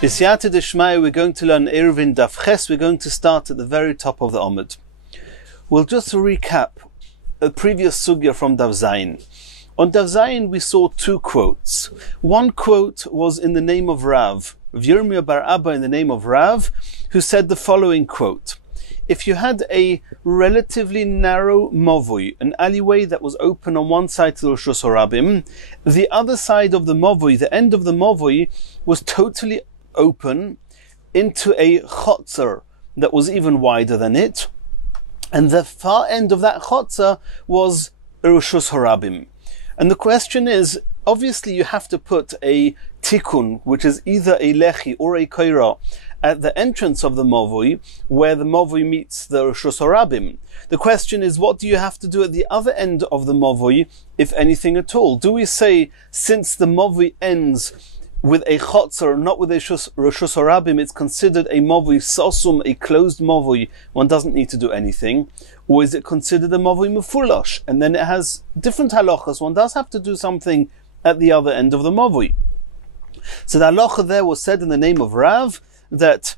B'siyata d'shmaya, we're going to learn Iroבין Daf Ches. We're going to start at the very top of the Amud. We'll just recap a previous sugya from Daf Zayin. On Daf Zayin we saw two quotes. One quote was in the name of Rav Yirmiyah bar Abba, in the name of Rav, who said the following quote: if you had a relatively narrow movui, an alleyway that was open on one side to the Reshus Harabim, the other side of the movui, the end of the movui, was totally open into a chotzer that was even wider than it, and the far end of that chotzer was Reshus Harabim. And the question is, obviously you have to put a tikkun, which is either a lechi or a koira, at the entrance of the movui, where the movui meets the Reshus Harabim. The question is, what do you have to do at the other end of the movui, if anything at all? Do we say, since the movui ends with a chotzer, not with a Reshus Harabim, it's considered a movui sosum, a closed movui, one doesn't need to do anything? Or is it considered a movui mefulash, and then it has different halachas, one does have to do something at the other end of the movui? So the halacha there was said in the name of Rav, that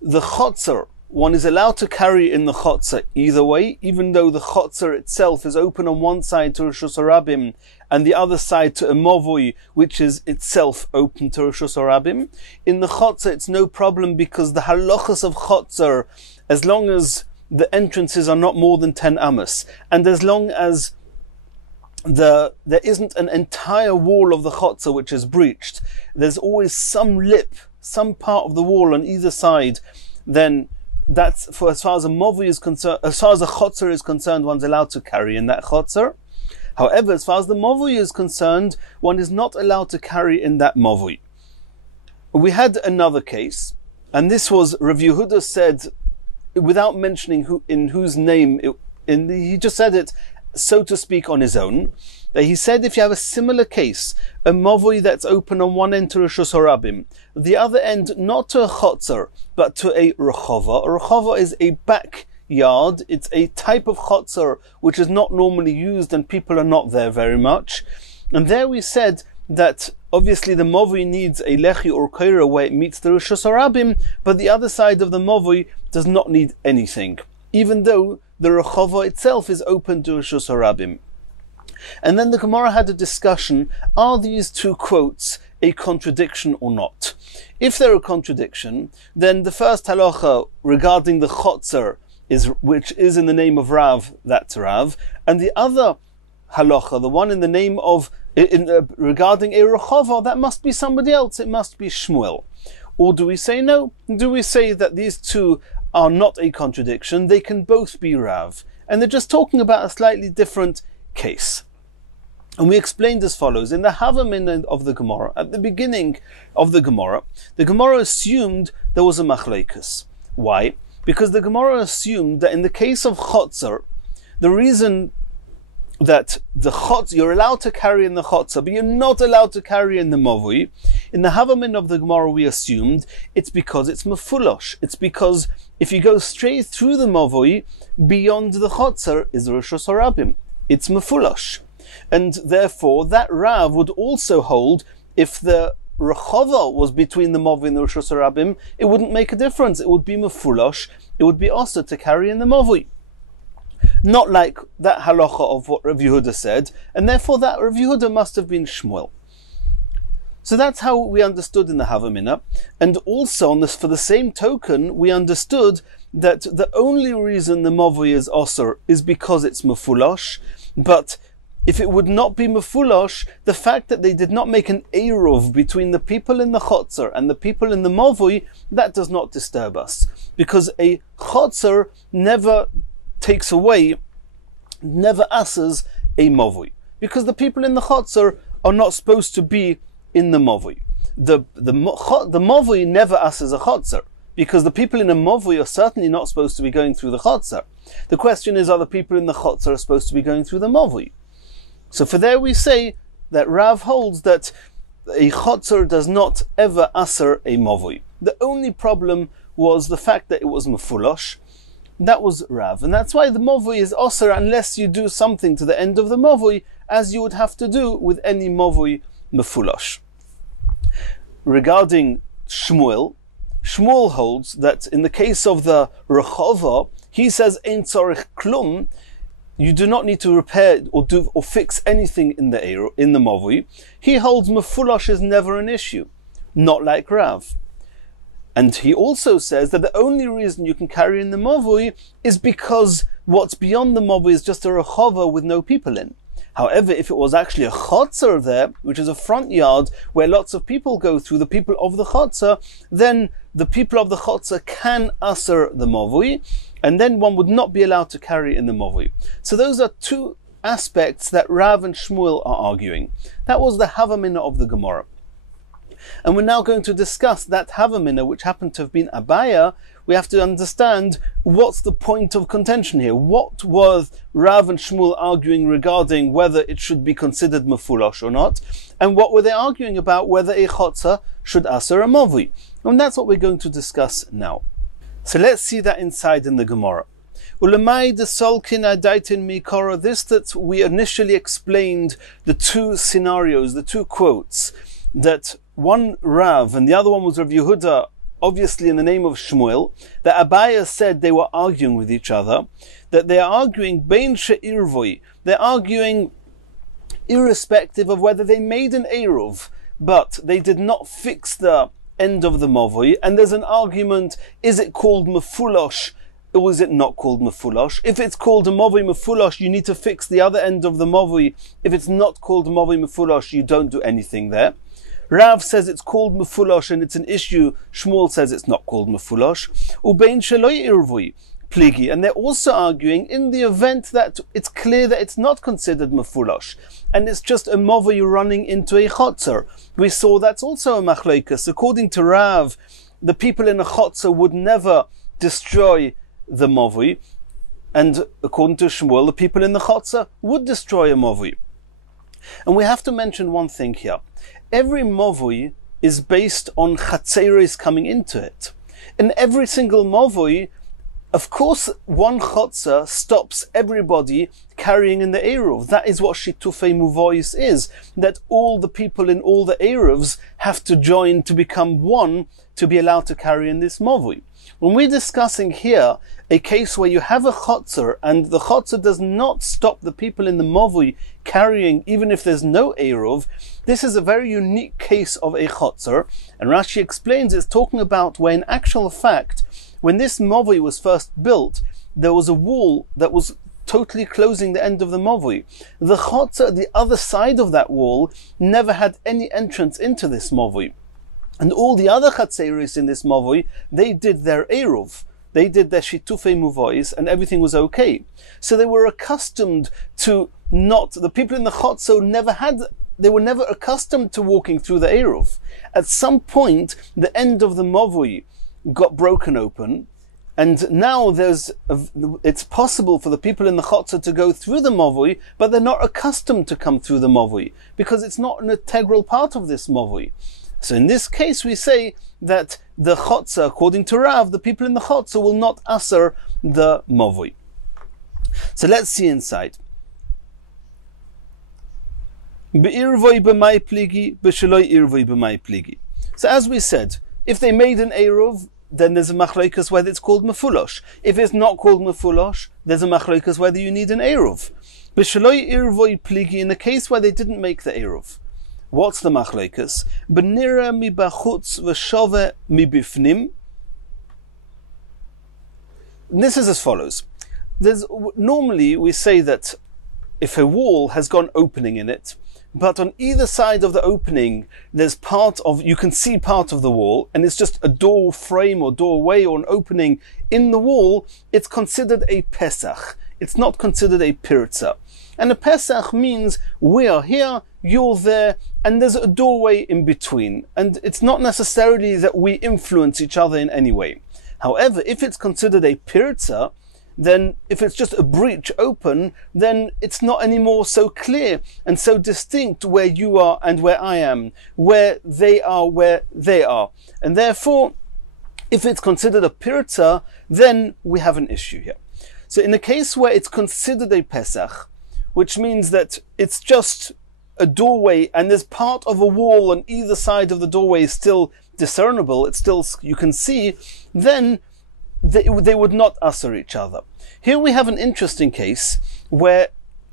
the chotzer, one is allowed to carry in the chotzer either way, even though the chotzer itself is open on one side to Reshus Harabim and the other side to a movui, which is itself open to Reshus Harabim. In the chotzer it's no problem, because the halachas of chotzer, as long as the entrances are not more than 10 amos, and as long as there isn't an entire wall of the chotzer which is breached, there's always some lip, some part of the wall on either side, then that's, for as far as a movui is concerned, as far as a chotzer is concerned, one's allowed to carry in that chotzer. However, as far as the movui is concerned, one is not allowed to carry in that movui. We had another case, and this was Rav Yehuda said, without mentioning in whose name, he just said it, so to speak, on his own. He said, if you have a similar case, a movui that's open on one end to Reshus Harabim, the other end not to a chotzer, but to a rechova. A rechova is a backyard. It's a type of chotzer which is not normally used, and people are not there very much. And there we said that obviously the movui needs a lechi or koira where it meets the Reshus Harabim, but the other side of the movui does not need anything, even though the rechova itself is open to Reshus Harabim. And then the Gemara had a discussion, are these two quotes a contradiction or not? If they're a contradiction, then the first halacha regarding the chotzer, which is in the name of Rav, that's Rav, and the other halacha, the one in the name of, regarding a rechova, that must be somebody else, it must be Shmuel. Or do we say no? Do we say that these two are not a contradiction, they can both be Rav, and they're just talking about a slightly different case? And we explained as follows: in the Havamin of the Gemara, at the beginning of the Gemara assumed there was a machlekes. Why? Because the Gemara assumed that in the case of chotzer, the reason that the chotzer, you're allowed to carry in the chotzer, but you're not allowed to carry in the movui. In the Havamin of the Gemara we assumed it's because it's mefulash. It's because if you go straight through the movui, beyond the chotzer is Reshus Harabim. It's mefulash. And therefore that Rav would also hold, if the rechova was between the movui and the Reshus Harabim, it wouldn't make a difference. It would be mefulash. It would be also to carry in the movui. Not like that halacha of what Rav Yehuda said, and therefore that Rav Yehuda must have been Shmuel. So that's how we understood in the Havamina. And also on this, for the same token, we understood that the only reason the movui is osur is because it's mefulash. But if it would not be mefulash, the fact that they did not make an eruv between the people in the chotzer and the people in the movui, that does not disturb us, because a chotzer never takes away, never asses a movui, because the people in the chotzer are not supposed to be in the movui. The movui never asses a chotzer, because the people in a movui are certainly not supposed to be going through the chotzer. The question is, are the people in the chotzer supposed to be going through the movui? So for there we say that Rav holds that a chotzer does not ever aser a movui. The only problem was the fact that it was mefulash. That was Rav, and that's why the movui is aser unless you do something to the end of the movui, as you would have to do with any movui mefulash. Regarding Shmuel. Shmuel holds that in the case of the Rechova, he says, Ein tzorich klum, you do not need to repair or fix anything in the Mavui. He holds Mefulash is never an issue, not like Rav. And he also says that the only reason you can carry in the Mavui is because what's beyond the Mavui is just a Rechova with no people in. However, if it was actually a chotzer there, which is a front yard where lots of people go through, the people of the chotzer, then the people of the chotzer can aser the mavui, and then one would not be allowed to carry in the mavui. So those are two aspects that Rav and Shmuel are arguing. That was the havamina of the Gemara. And we're now going to discuss that havamina, which happened to have been Abaya. We have to understand what's the point of contention here. What was Rav and Shmuel arguing regarding whether it should be considered mefulash or not? And what were they arguing about whether a chotzer should aser a mavui? And that's what we're going to discuss now. So let's see that inside in the Gemara. This that we initially explained the two scenarios, the two quotes, that one Rav and the other one was Rav Yehuda, obviously in the name of Shmuel, that Abaya said they were arguing with each other, that they are arguing bein she'irvoi, they're arguing irrespective of whether they made an eruv, but they did not fix the end of the mavui, and there's an argument, is it called mefulash or is it not called mefulash? If it's called a mavui mefulash, you need to fix the other end of the mavui. If it's not called a mavui mefulash, you don't do anything there. Rav says it's called mefulash and it's an issue. Shmuel says it's not called mefulash. Ubein sheloi irvui pligi. And they're also arguing in the event that it's clear that it's not considered mefulash and it's just a mavui running into a chotzer. We saw that's also a machlokas. According to Rav, the people in a chotzer would never destroy the mavui, and according to Shmuel, the people in the chotzer would destroy a mavui. And we have to mention one thing here. Every mavui is based on chatzeres coming into it. In every single mavui, of course, one chotzer stops everybody carrying in the eruv. That is what shitufei muvois is. That all the people in all the eruvs have to join to become one to be allowed to carry in this mavui. When we're discussing here a case where you have a chotzer and the chotzer does not stop the people in the mavui carrying even if there's no eruv, this is a very unique case of a chotzer. And Rashi explains it's talking about where in actual fact, when this mavui was first built, there was a wall that was totally closing the end of the mavui. The chotzer, the other side of that wall, never had any entrance into this mavui. And all the other chatzeris in this mavui, they did their eruv. They did their shitufei muvois and everything was okay. So they were accustomed to the people in the chotzer they were never accustomed to walking through the eruv. At some point, the end of the mavui got broken open, and now it's possible for the people in the chotzer to go through the mavui, but they're not accustomed to come through the mavui, because it's not an integral part of this mavui. So in this case, we say that the chotzer, according to Rav, the people in the chotzer will not aser the mavui. So let's see inside. Be'irvoi b'mai pligi, b'sheloi irvoi b'mai pligi. So as we said, if they made an eruv, then there's a machlokas whether it's called mefulash. If it's not called mefulash, there's a machlokas whether you need an eruv. B'sheloi irvoi pligi, in the case where they didn't make the eruv. What's the machlokas? B'nira mi bachutz v'shove mi bifnim. This is as follows. Normally we say that if a wall has got an opening in it, but on either side of the opening you can see part of the wall, and it's just a door frame or doorway or an opening in the wall, it's considered a pesach. It's not considered a pirza. And a pesach means we are here, you're there, and there's a doorway in between. And it's not necessarily that we influence each other in any way. However, if it's considered a pirza, then if it's just a breach open, then it's not anymore so clear and so distinct where you are and where I am, where they are. And therefore, if it's considered a pirza, then we have an issue here. So in a case where it's considered a pesach, which means that it's just a doorway and there's part of a wall on either side of the doorway still discernible, it's still, you can see, then they would not usher each other. Here we have an interesting case where,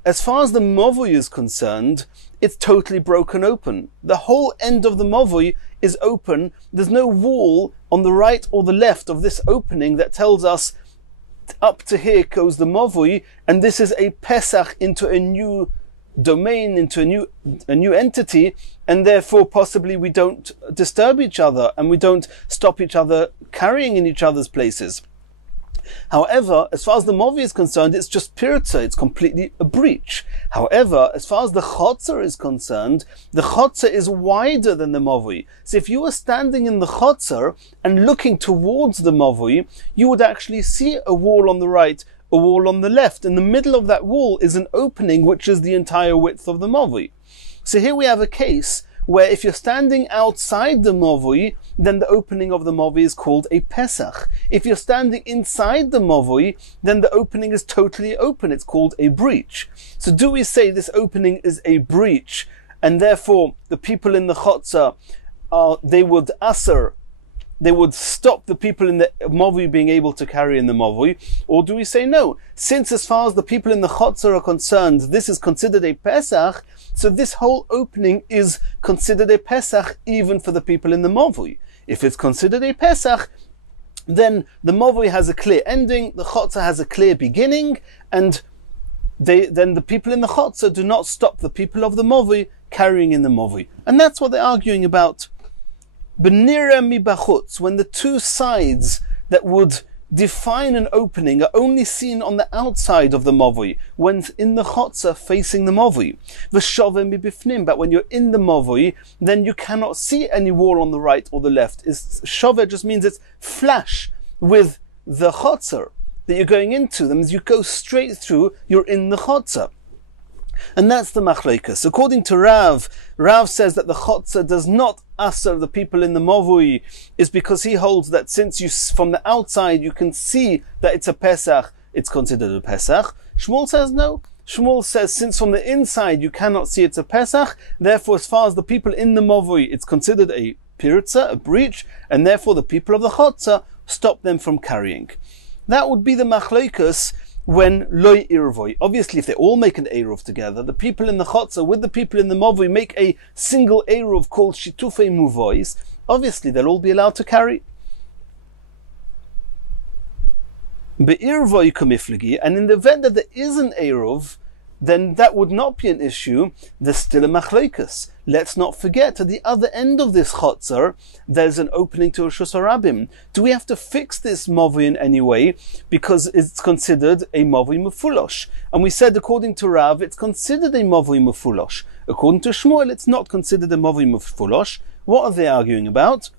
as far as the mavui is concerned, it's totally broken open. The whole end of the mavui is open. There's no wall on the right or the left of this opening that tells us up to here goes the mavui, and this is a pesach into a new domain, into a new entity, and therefore possibly we don't disturb each other and we don't stop each other carrying in each other's places. However, as far as the mavui is concerned, it's just pirza, it's completely a breach. However, as far as the chotzer is concerned, the chotzer is wider than the mavui. So if you were standing in the chotzer and looking towards the mavui, you would actually see a wall on the right, a wall on the left. In the middle of that wall is an opening which is the entire width of the mavui. So here we have a case where if you're standing outside the mavui, then the opening of the mavui is called a pesach. If you're standing inside the mavui, then the opening is totally open. It's called a breach. So do we say this opening is a breach, and therefore the people in the chotzer, they would stop the people in the mavui being able to carry in the mavui? Or do we say no? Since as far as the people in the chotzer are concerned, this is considered a pesach, so this whole opening is considered a pesach even for the people in the mavui. If it's considered a pesach, then the mavui has a clear ending, the chotzer has a clear beginning, and then the people in the chotzer do not stop the people of the mavui carrying in the mavui. And that's what they're arguing about. Benira mi bachutz, when the two sides that would define an opening are only seen on the outside of the mavui, when in the chotzer facing the mavui. V'shoveh mi bifnim, but when you're in the mavui, then you cannot see any wall on the right or the left. Shoveh just means it's flash with the chotzer that you're going into. That means you go straight through, you're in the chotzer. And that's the machlokes. According to Rav says that the chotzer does not asser the people in the mavui, is because he holds that since you from the outside you can see that it's a pesach, it's considered a pesach. Shmuel says no. Shmuel says since from the inside you cannot see it's a pesach, therefore as far as the people in the mavui, it's considered a pirza, a breach, and therefore the people of the chotzer stop them from carrying. That would be the machlokes when loy irvoi. Obviously, if they all make an eruv together, the people in the chotzer with the people in the mavui make a single eruv called shitufei muvois, obviously they'll all be allowed to carry. Be'irvoi kumifligi, and in the event that there is an eruv, then that would not be an issue. There's still a machlokes. Let's not forget, at the other end of this chotzer, there's an opening to Reshus Harabim. Do we have to fix this mavui in any way? Because it's considered a mavui mefulosh. And we said, according to Rav, it's considered a mavui mefulosh. According to Shmuel, it's not considered a mavui mefulosh. What are they arguing about?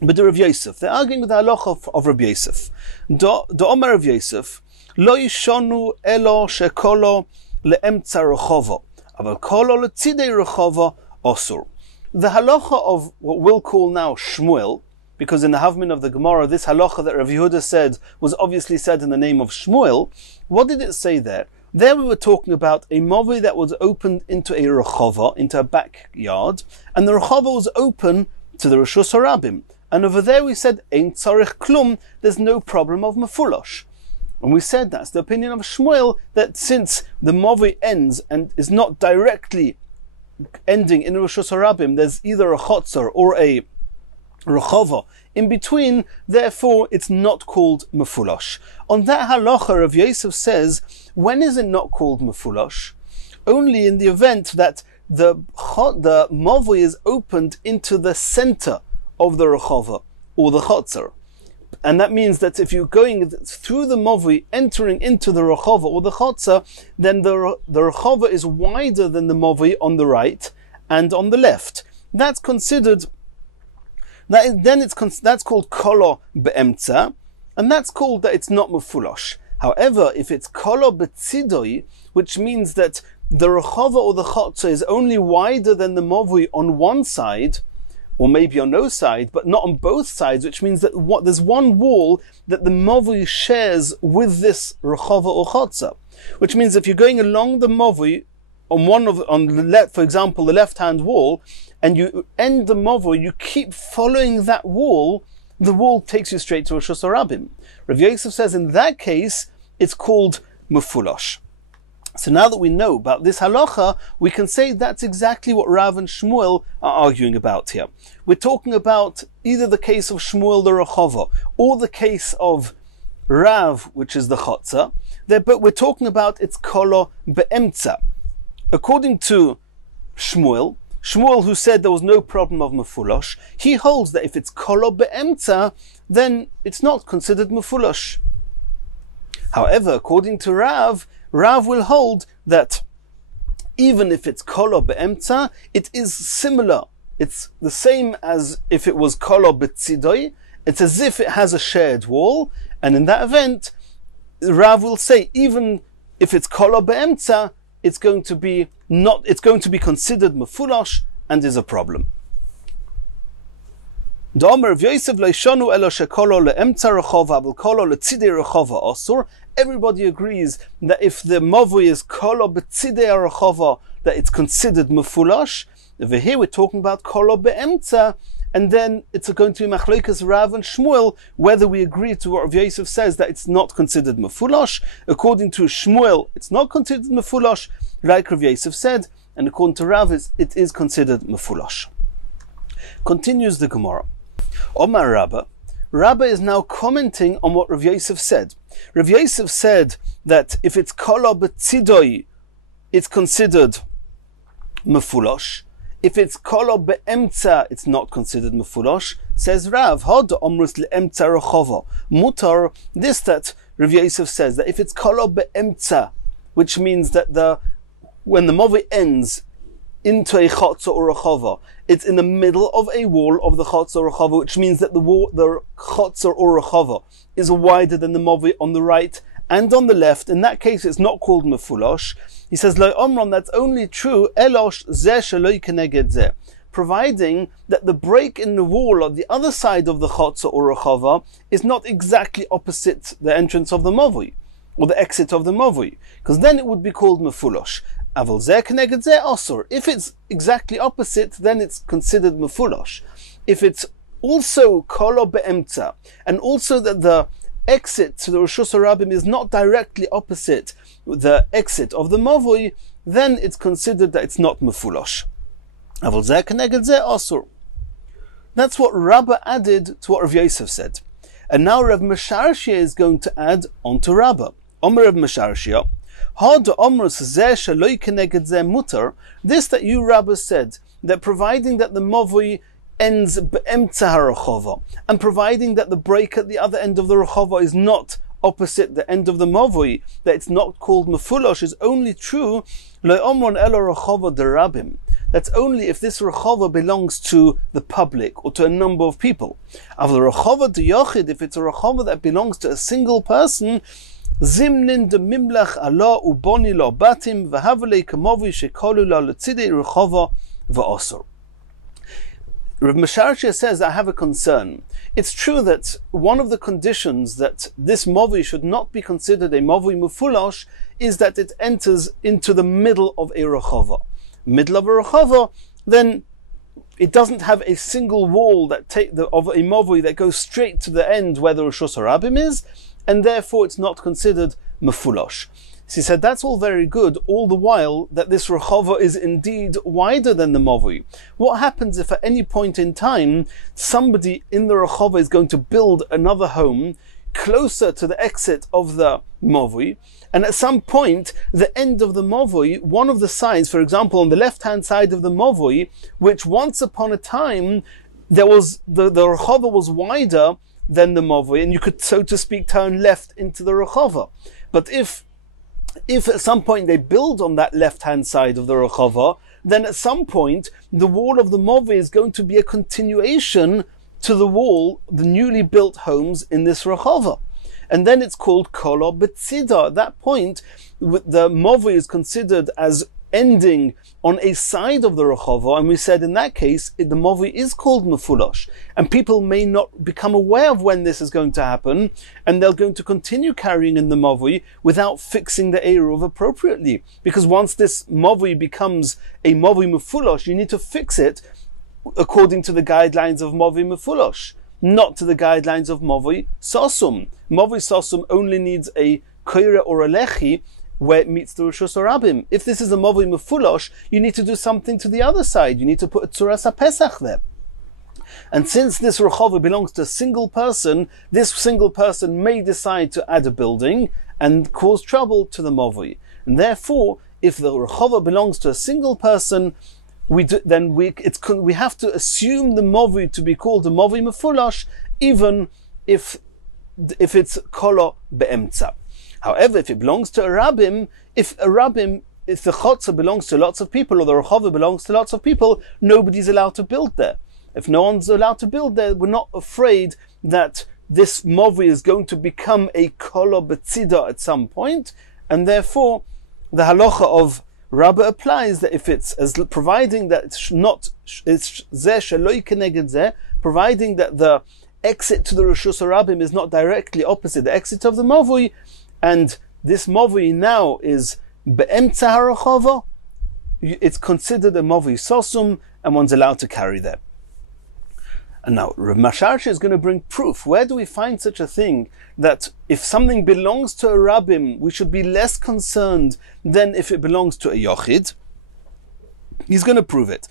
But the Rav Yosef. They're arguing with the halacha of Rav Yosef. Do Omer Rav Yosef, lo yishonu elo shekolo le'emtza rechovo, aval kolo le'tzidei rechovo osur. The halacha of what we'll call now Shmuel, because in the Havmin of the Gemara, this halacha that Rav Yehuda said was obviously said in the name of Shmuel. What did it say there? There we were talking about a mavui that was opened into a rechova, into a backyard, and the rechova was open to the Reshus Harabim. And over there we said, Ein tzarich klum, there's no problem of mefulosh. And we said that's the opinion of Shmuel, that since the mavui ends and is not directly ending in Reshus Harabim, there's either a chotzer or a rechova in between, therefore it's not called mefulosh. On that halacha, Rav Yosef says, when is it not called mefulosh? Only in the event that the mavui is opened into the center of the rechova or the chotzer. And that means that if you're going through the mavui, entering into the rechova or the chotzer, then the rechova is wider than the mavui on the right and on the left. That's considered, that's called kolo be'emtza, and that's called that it's not mefulosh. However, if it's kolo betzidoi, which means that the rechova or the chotzer is only wider than the mavui on one side, or maybe on no side, but not on both sides, which means that there's one wall that the mavui shares with this rechova or chotzer. Which means if you're going along the mavui, on the left, for example, the left-hand wall, and you end the mavoi, you keep following that wall, the wall takes you straight to Rosh Hashanah. Rav Yosef says in that case, it's called mufulash. So now that we know about this halacha, we can say that's exactly what Rav and Shmuel are arguing about here. We're talking about either the case of Shmuel the Rechova, or the case of Rav, which is the Chotzer, but we're talking about its kolo be'emtza. According to Shmuel, who said there was no problem of mufulash, he holds that if it's kolo be'emtza, then it's not considered mufulash. However, according to Rav will hold that even if it's kolo be'emtza, it is similar. It's the same as if it was kolo be'tzidoi. It's as if it has a shared wall, and in that event, Rav will say even if it's kolo be'emtza, it's going to be considered mufulash and is a problem. Everybody agrees that if the mavui is kolo b'tzidei rechova, that it's considered mufulash. Over here we're talking about kolo be'emtza, and then it's going to be machlokes Rav and Shmuel whether we agree to what Rav Yosef says that it's not considered mufulash. According to Shmuel, it's not considered mufulash, like Rav Yosef said, and according to Rav, it is considered mufulash. Continues the Gemara. Omar Rabba is now commenting on what Rav Yosef said. Rav Yosef said that if it's kolo b'tzidoi, it's considered mefulash. If it's kolo be'emtza, it's not considered mefulash. Says Rav, Hod omrus le'emtza rechova. Mutar, this that Rav Yosef says, that if it's kolo be'emtza, which means that when the movi ends into a chotzer or a chova, it's in the middle of a wall of the chotzer or chova, which means that the chotzer or a chova is wider than the movi on the right and on the left. In that case, it's not called mefulash. He says, Lo omron, that's only true, elosh zeh sheloi keneged zeh, providing that the break in the wall on the other side of the chotzer or a chova is not exactly opposite the entrance of the movi, or the exit of the movi, because then it would be called mefulash. Aval zeh keneged zeh osur. If it's exactly opposite, then it's considered mefulash. If it's also kolo be'emtza, and also that the exit to the Rosh Hashanah is not directly opposite the exit of the mavui, then it's considered that it's not mefulash. Aval zeh keneged zeh osur. That's what Rabbah added to what Rav Yosef said. And now Rav Mesharshia is going to add on to Rabbah. Omer Rav Mesharshia, this that you Rabbah said, that providing that the mavui ends be'emtza harachova, and providing that the break at the other end of the rachova is not opposite the end of the mavui, that it's not called mefulash, is only true lo omron elo rachova derabim. That's only if this rachova belongs to the public or to a number of people. Avol rachova de yochid, if it's a rachova that belongs to a single person, zimnin de mimlach Allah uboni lo batim v'havalei kamovi shekolu la letzidei rechova v'osor. Rav Mesharshia says, I have a concern. It's true that one of the conditions that this movi should not be considered a movi mufulash is that it enters into the middle of a rechova. Middle of a rechova, then it doesn't have a single wall of a movi that goes straight to the end where the Rosh Hashanah is, and therefore it's not considered mefulash. So he said that's all very good, all the while that this rechova is indeed wider than the movi. What happens if at any point in time somebody in the rechova is going to build another home closer to the exit of the movi, and at some point the end of the movi, one of the sides, for example on the left hand side of the movi, which once upon a time there was the rechova was wider than the mavui, and you could, so to speak, turn left into the rechova. But if at some point they build on that left-hand side of the rechova, then at some point the wall of the mavui is going to be a continuation to the wall, the newly built homes in this rechova. And then it's called kolo betzida. At that point, the mavui is considered as ending on a side of the rechova, and we said in that case the mavi is called mefulosh, and people may not become aware of when this is going to happen, and they're going to continue carrying in the mavi without fixing the eruv appropriately. Because once this mavi becomes a mavi mefulosh, you need to fix it according to the guidelines of mavi mefulosh, not to the guidelines of mavi sosum. Mavi sosum only needs a koira or a lechi where it meets the Rishus Harabim. If this is a mavi mefulosh, you need to do something to the other side. You need to put a tzuras ha-pesach there. And since this rechova belongs to a single person, this single person may decide to add a building and cause trouble to the mavi. And therefore, if the rechova belongs to a single person, we have to assume the mavi to be called a mavi mefulosh, even if it's kolo be'emtza. However, if it belongs to a rabbim, if the chotzer belongs to lots of people, or the rechova belongs to lots of people, nobody's allowed to build there. If no one's allowed to build there, we're not afraid that this mavi is going to become a kolo betzida at some point, and therefore the halacha of Rabba applies that if it's providing that it's zeh sheloi keneged zeh, providing that the exit to the Rishus Harabim is not directly opposite the exit of the mavi, and this mavi now is be'emtza harachova, it's considered a mavi sosum, and one's allowed to carry there. And now Rav Masharsha is going to bring proof. Where do we find such a thing that if something belongs to a rabbim, we should be less concerned than if it belongs to a yochid? He's going to prove it.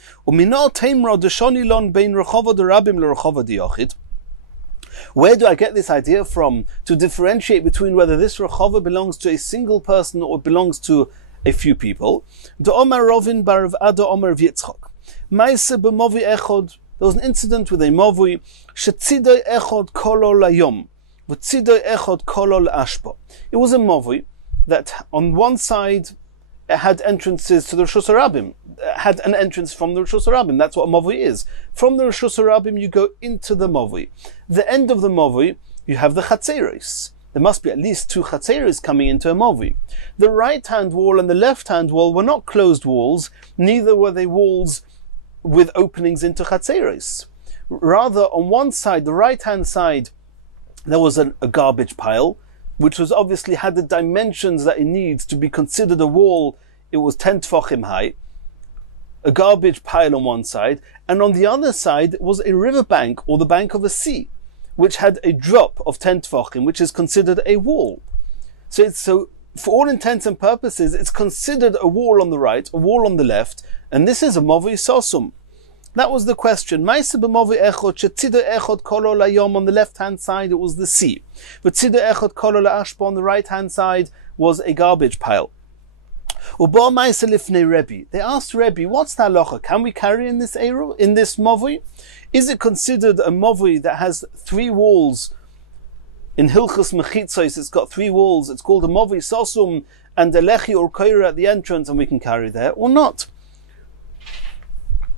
Where do I get this idea from to differentiate between whether this rechova belongs to a single person or belongs to a few people? Yitchak. There was an incident with a mavi, shetzidoi echod kolo layom, v'tzidoi echod kolo la'ashpa. It was a mavi that on one side it had entrances to the Rishus Harabim, had an entrance from the Rishus Harabim. That's what a mavi is. From the Rishus Harabim you go into the mavi. The end of the mavi, you have the chatzeros. There must be at least 2 chatzeros coming into a mavi. The right-hand wall and the left-hand wall were not closed walls, neither were they walls with openings into chatzeros. Rather, on one side, the right-hand side, there was a garbage pile, which was obviously had the dimensions that it needs to be considered a wall. It was 10 tefachim high. A garbage pile on one side, and on the other side was a riverbank, or the bank of a sea, which had a drop of 10 tefachim, which is considered a wall. So for all intents and purposes, it's considered a wall on the right, a wall on the left, and this is a mavi sosum. That was the question. On the left-hand side, it was the sea. But on the right-hand side was a garbage pile. They asked Rebbe, what's the halacha? Can we carry in this mavi? Is it considered a mavi that has 3 walls? In Hilchos Mechitzos, it's got 3 walls. It's called a mavi sosum, and a lechi or koira at the entrance, and we can carry there, or not?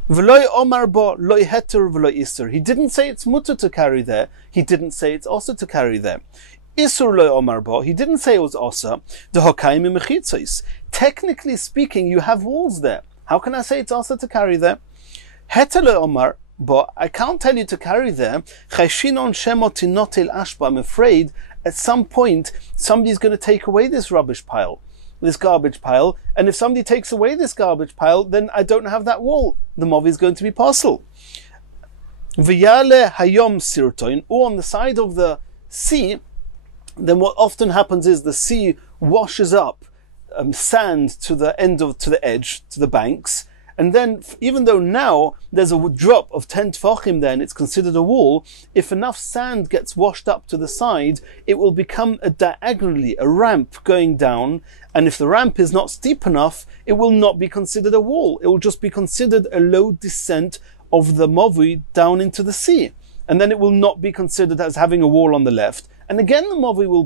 He didn't say it's mutter to carry there. He didn't say it's also to carry there. Isur lo omar bo. He didn't say it was osa. Technically speaking, you have walls there. How can I say it's also to carry there? Heter lo omar bo. I can't tell you to carry there. I'm afraid at some point somebody's going to take away this rubbish pile, this garbage pile, and if somebody takes away this garbage pile, then I don't have that wall. The mavi is going to be possible. V'yale hayom sirtoin, or on the side of the sea, then what often happens is the sea washes up sand to the edge, to the banks, and then even though now there's a drop of 10 tefachim there and it's considered a wall, if enough sand gets washed up to the side, it will become diagonally a ramp going down, and if the ramp is not steep enough, it will not be considered a wall. It will just be considered a low descent of the mavi down into the sea, and then it will not be considered as having a wall on the left, and again the mavi will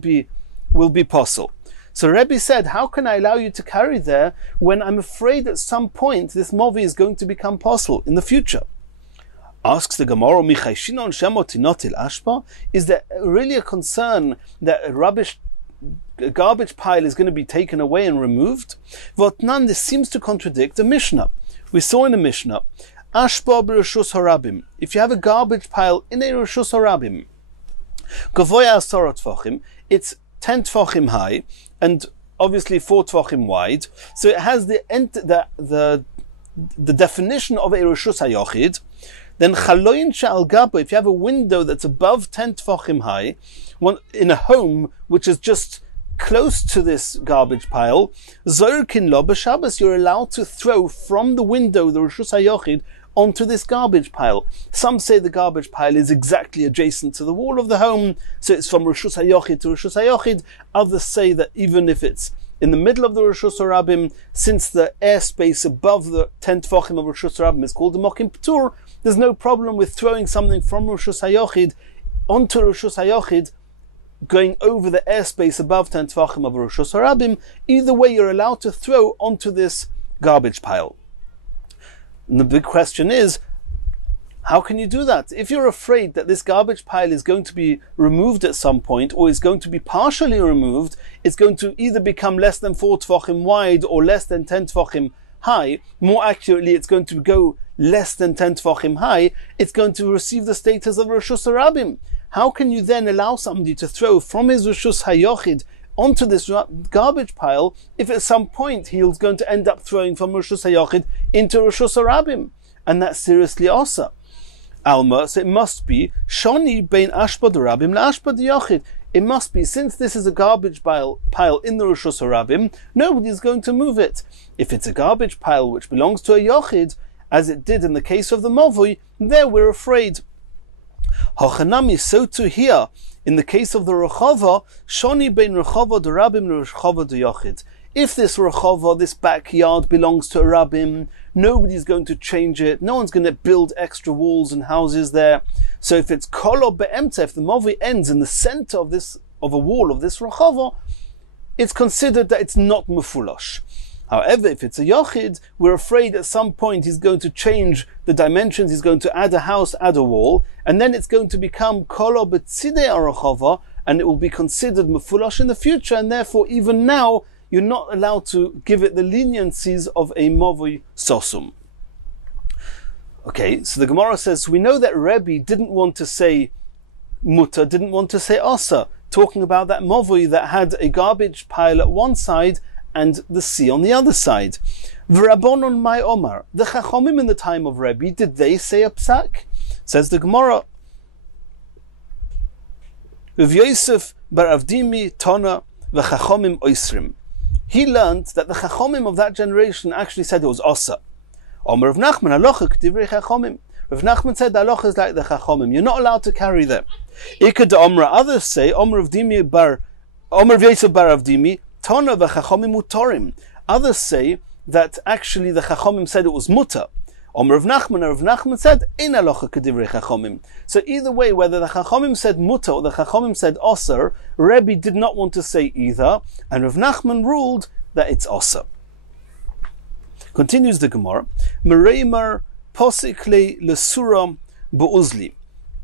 be possible. So Rebbe said, how can I allow you to carry there when I'm afraid at some point this mavi is going to become possible in the future? Asks the Gemara, is there really a concern that a rubbish garbage pile is going to be taken away and removed. Votnan, this seems to contradict the Mishnah. We saw in the Mishnah, Ashba b'Reshus Harabim. If you have a garbage pile in a Reshus Harabim, Gavoya Asara Tfachim, it's 10 Tfachim high and obviously 4 Tfachim wide. So it has the definition of a Reshus HaYochid. Then Chaloyin She'al Gabo, if you have a window that's above 10 Tfachim high, in a home which is just close to this garbage pile, Zorkin Lo b'Shabbos, you're allowed to throw from the window, the Reshus HaYochid, onto this garbage pile. Some say the garbage pile is exactly adjacent to the wall of the home, so it's from Reshus HaYochid to Reshus HaYochid. Others say that even if it's in the middle of the Reshus HaRabim, since the airspace above the 10 Tfachim of Reshus HaRabim is called the Mokim P'tur, there's no problem with throwing something from Reshus HaYochid onto Reshus HaYochid, going over the airspace above 10 Tfachim of Reshus HaRabim. Either way, you're allowed to throw onto this garbage pile. And the big question is, how can you do that? If you're afraid that this garbage pile is going to be removed at some point, or is going to be partially removed, it's going to either become less than 4 Tfachim wide or less than 10 Tfachim high. More accurately, it's going to go less than 10 Tfachim high. It's going to receive the status of Reshus HaRabim. How can you then allow somebody to throw from his Reshus HaYochid onto this garbage pile if at some point he's going to end up throwing from Reshus HaYochid into Reshus HaRabim? And that's seriously osa. Alma, so it must be Shoni bein Ashba Rabim la Ashba Yochid. It must be, since this is a garbage pile in the Reshus HaRabim, nobody's going to move it. If it's a garbage pile which belongs to a Yochid, as it did in the case of the Movui, there we're afraid. Hochanami, so too here, in the case of the Rechava, Shoni bein Rechava Rabim la Rechava Yochid. If this Rechava, this backyard, belongs to a Rabbim, nobody's going to change it. No one's going to build extra walls and houses there. So if it's Kolo Be'emtza, if the Movi ends in the center of a wall of this Rechava, it's considered that it's not Mufulash. However, if it's a Yochid, we're afraid at some point he's going to change the dimensions, he's going to add a house, add a wall, and then it's going to become Kolo Be'tzidei Rechava, and it will be considered Mufulash in the future, and therefore even now, you're not allowed to give it the leniencies of a Movui Sosum. Okay, so the Gemara says, we know that Rebbe didn't want to say Mutter, didn't want to say Osa, talking about that Movui that had a garbage pile at one side and the sea on the other side. V'Rabbonon Mai Omar, the Chachomim in the time of Rebbe, did they say a psak? Says the Gemara, Rav Yosef bar Avdimi Tona v'Chachomim Oisrim. He learned that the Chachomim of that generation actually said it was Osa. Omer Rav Nachman, Alocha k'divrei Chachomim. Rav Nachman said the Alocha is like the Chachomim. You're not allowed to carry them. Ikad Omra, others say, Omer Rav Yosef bar Avdimi, Tona v'Chachomim Utorim. Others say that actually the Chachomim said it was Mutter. Omer Rav Nachman said, Ein Alocha k'divrei Chachomim. So either way, whether the Chachomim said Mutter or the Chachomim said Osir, Rebbe did not want to say either, and Rav Nachman ruled that it's Osir. Continues the Gemara, Mereimer posikle lesura bu'uzli.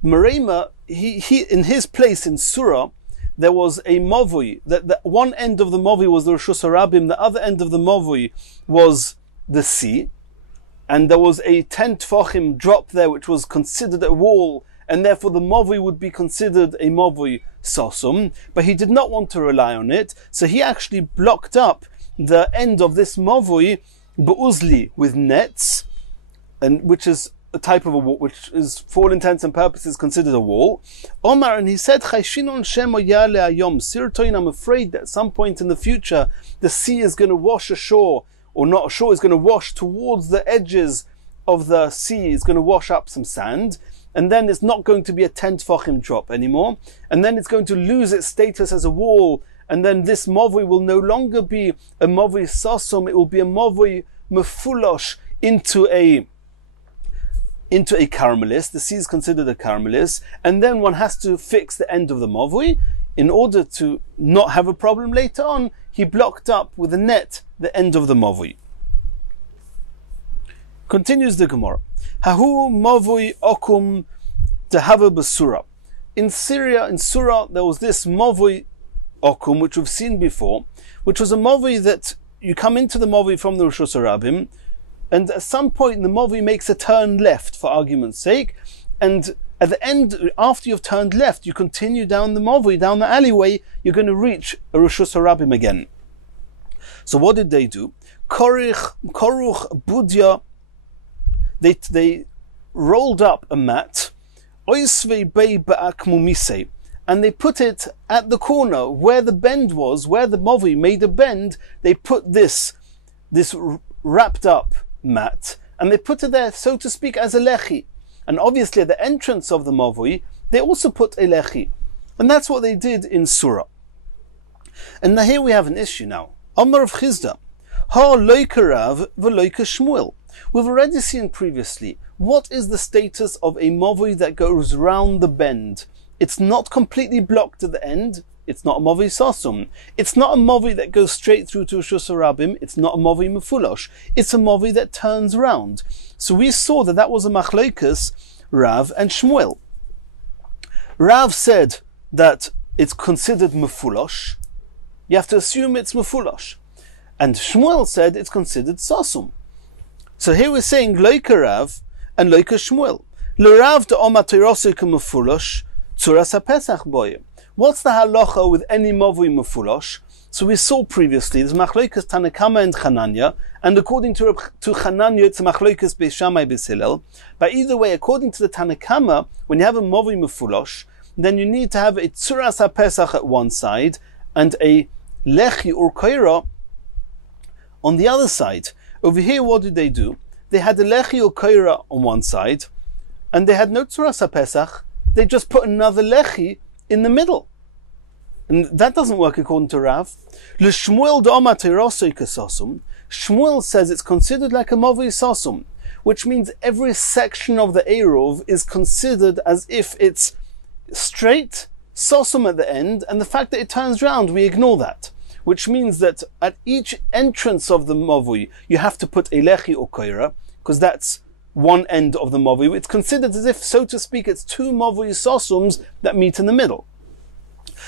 Mereimer, he in his place in Surah, there was a Movui, that one end of the Movui was the Reshus HaRabim, the other end of the Movui was the sea, and there was a 10 Tfachim drop there which was considered a wall, and therefore the Movui would be considered a Movui Sosum, but he did not want to rely on it, so he actually blocked up the end of this Movui Be'uzli with nets, and which is a type of a wall, which is for all intents and purposes considered a wall. Omar, and he said, Chayshinon Shemo Yale Ayom, Sirtoin, I'm afraid that at some point in the future the sea is going to wash ashore, or not ashore, is going to wash towards the edges of the sea, is going to wash up some sand, and then it's not going to be a 10 Tfachim drop anymore, and then it's going to lose its status as a wall, and then this Movui will no longer be a Movui Sosum, it will be a Movui Mefulosh into a caramelist. The sea is considered a caramelist, and then one has to fix the end of the Movui. In order to not have a problem later on, he blocked up with a net the end of the Movui. Continues the Gemara. Hahu Movui okum tehava b'Surah. In Syria, in Surah, there was this Movui okum, which we've seen before, which was a movi that you come into the movi from the Rishus Harabim, and at some point the movi makes a turn left, for argument's sake, and at the end, after you've turned left, you continue down the movi, down the alleyway, you're going to reach a Rishus Harabim again. So what did they do? Koruch budya, they rolled up a mat, oisvei bei ba'akmumise, and they put it at the corner where the bend was, where the movi made a bend. They put this wrapped up mat, and they put it there, so to speak, as a lechi. And obviously at the entrance of the movi, they also put a lechi. And that's what they did in Surah. And now here we have an issue now. Amar of Chizda, ha loika Rav v'loika Shmuel. We've already seen previously, what is the status of a movi that goes round the bend? It's not completely blocked at the end. It's not a movi sasum. It's not a movi that goes straight through to Rishus Harabim. It's not a movi mefulosh. It's a movi that turns round. So we saw that was a machlokes, Rav and Shmuel. Rav said that it's considered mefulosh. You have to assume it's mefulosh. And Shmuel said it's considered sasum. So here we're saying loika Rav and loika Shmuel. L'Rav de Omar Teirosik mefulosh. What's the halacha with any movi mefulosh? So we saw previously, there's machlokes Tanakama and Chananya, and according to Chananya, it's a machlokes Beis Shammai Beis Hillel. But either way, according to the Tanakama, when you have a movi mefulosh, then you need to have a tzuras haPesach at one side and a lechi or koira on the other side. Over here, what did they do? They had a lechi or koira on one side, and they had no tzuras haPesach. They just put another lechi in the middle. And that doesn't work according to Rav. Shmuel says it's considered like a movi sasum, which means every section of the Eruv is considered as if it's straight, sasum at the end, and the fact that it turns round, we ignore that. Which means that at each entrance of the movi, you have to put a lechi or koira, because that's one end of the movi. It's considered as if, so to speak, it's two movi sasums that meet in the middle.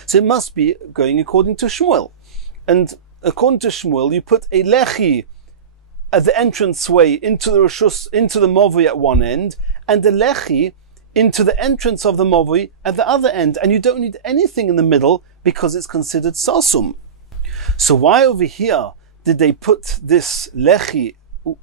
So it must be going according to Shmuel. And according to Shmuel, you put a lechi at the entranceway into the movi at one end, and a lechi into the entrance of the movi at the other end, and you don't need anything in the middle because it's considered sasum. So why over here did they put this lechi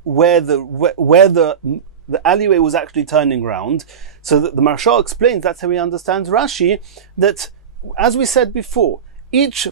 where the alleyway was actually turning round? So that the Maharsha explains, that's how he understands Rashi, that as we said before, each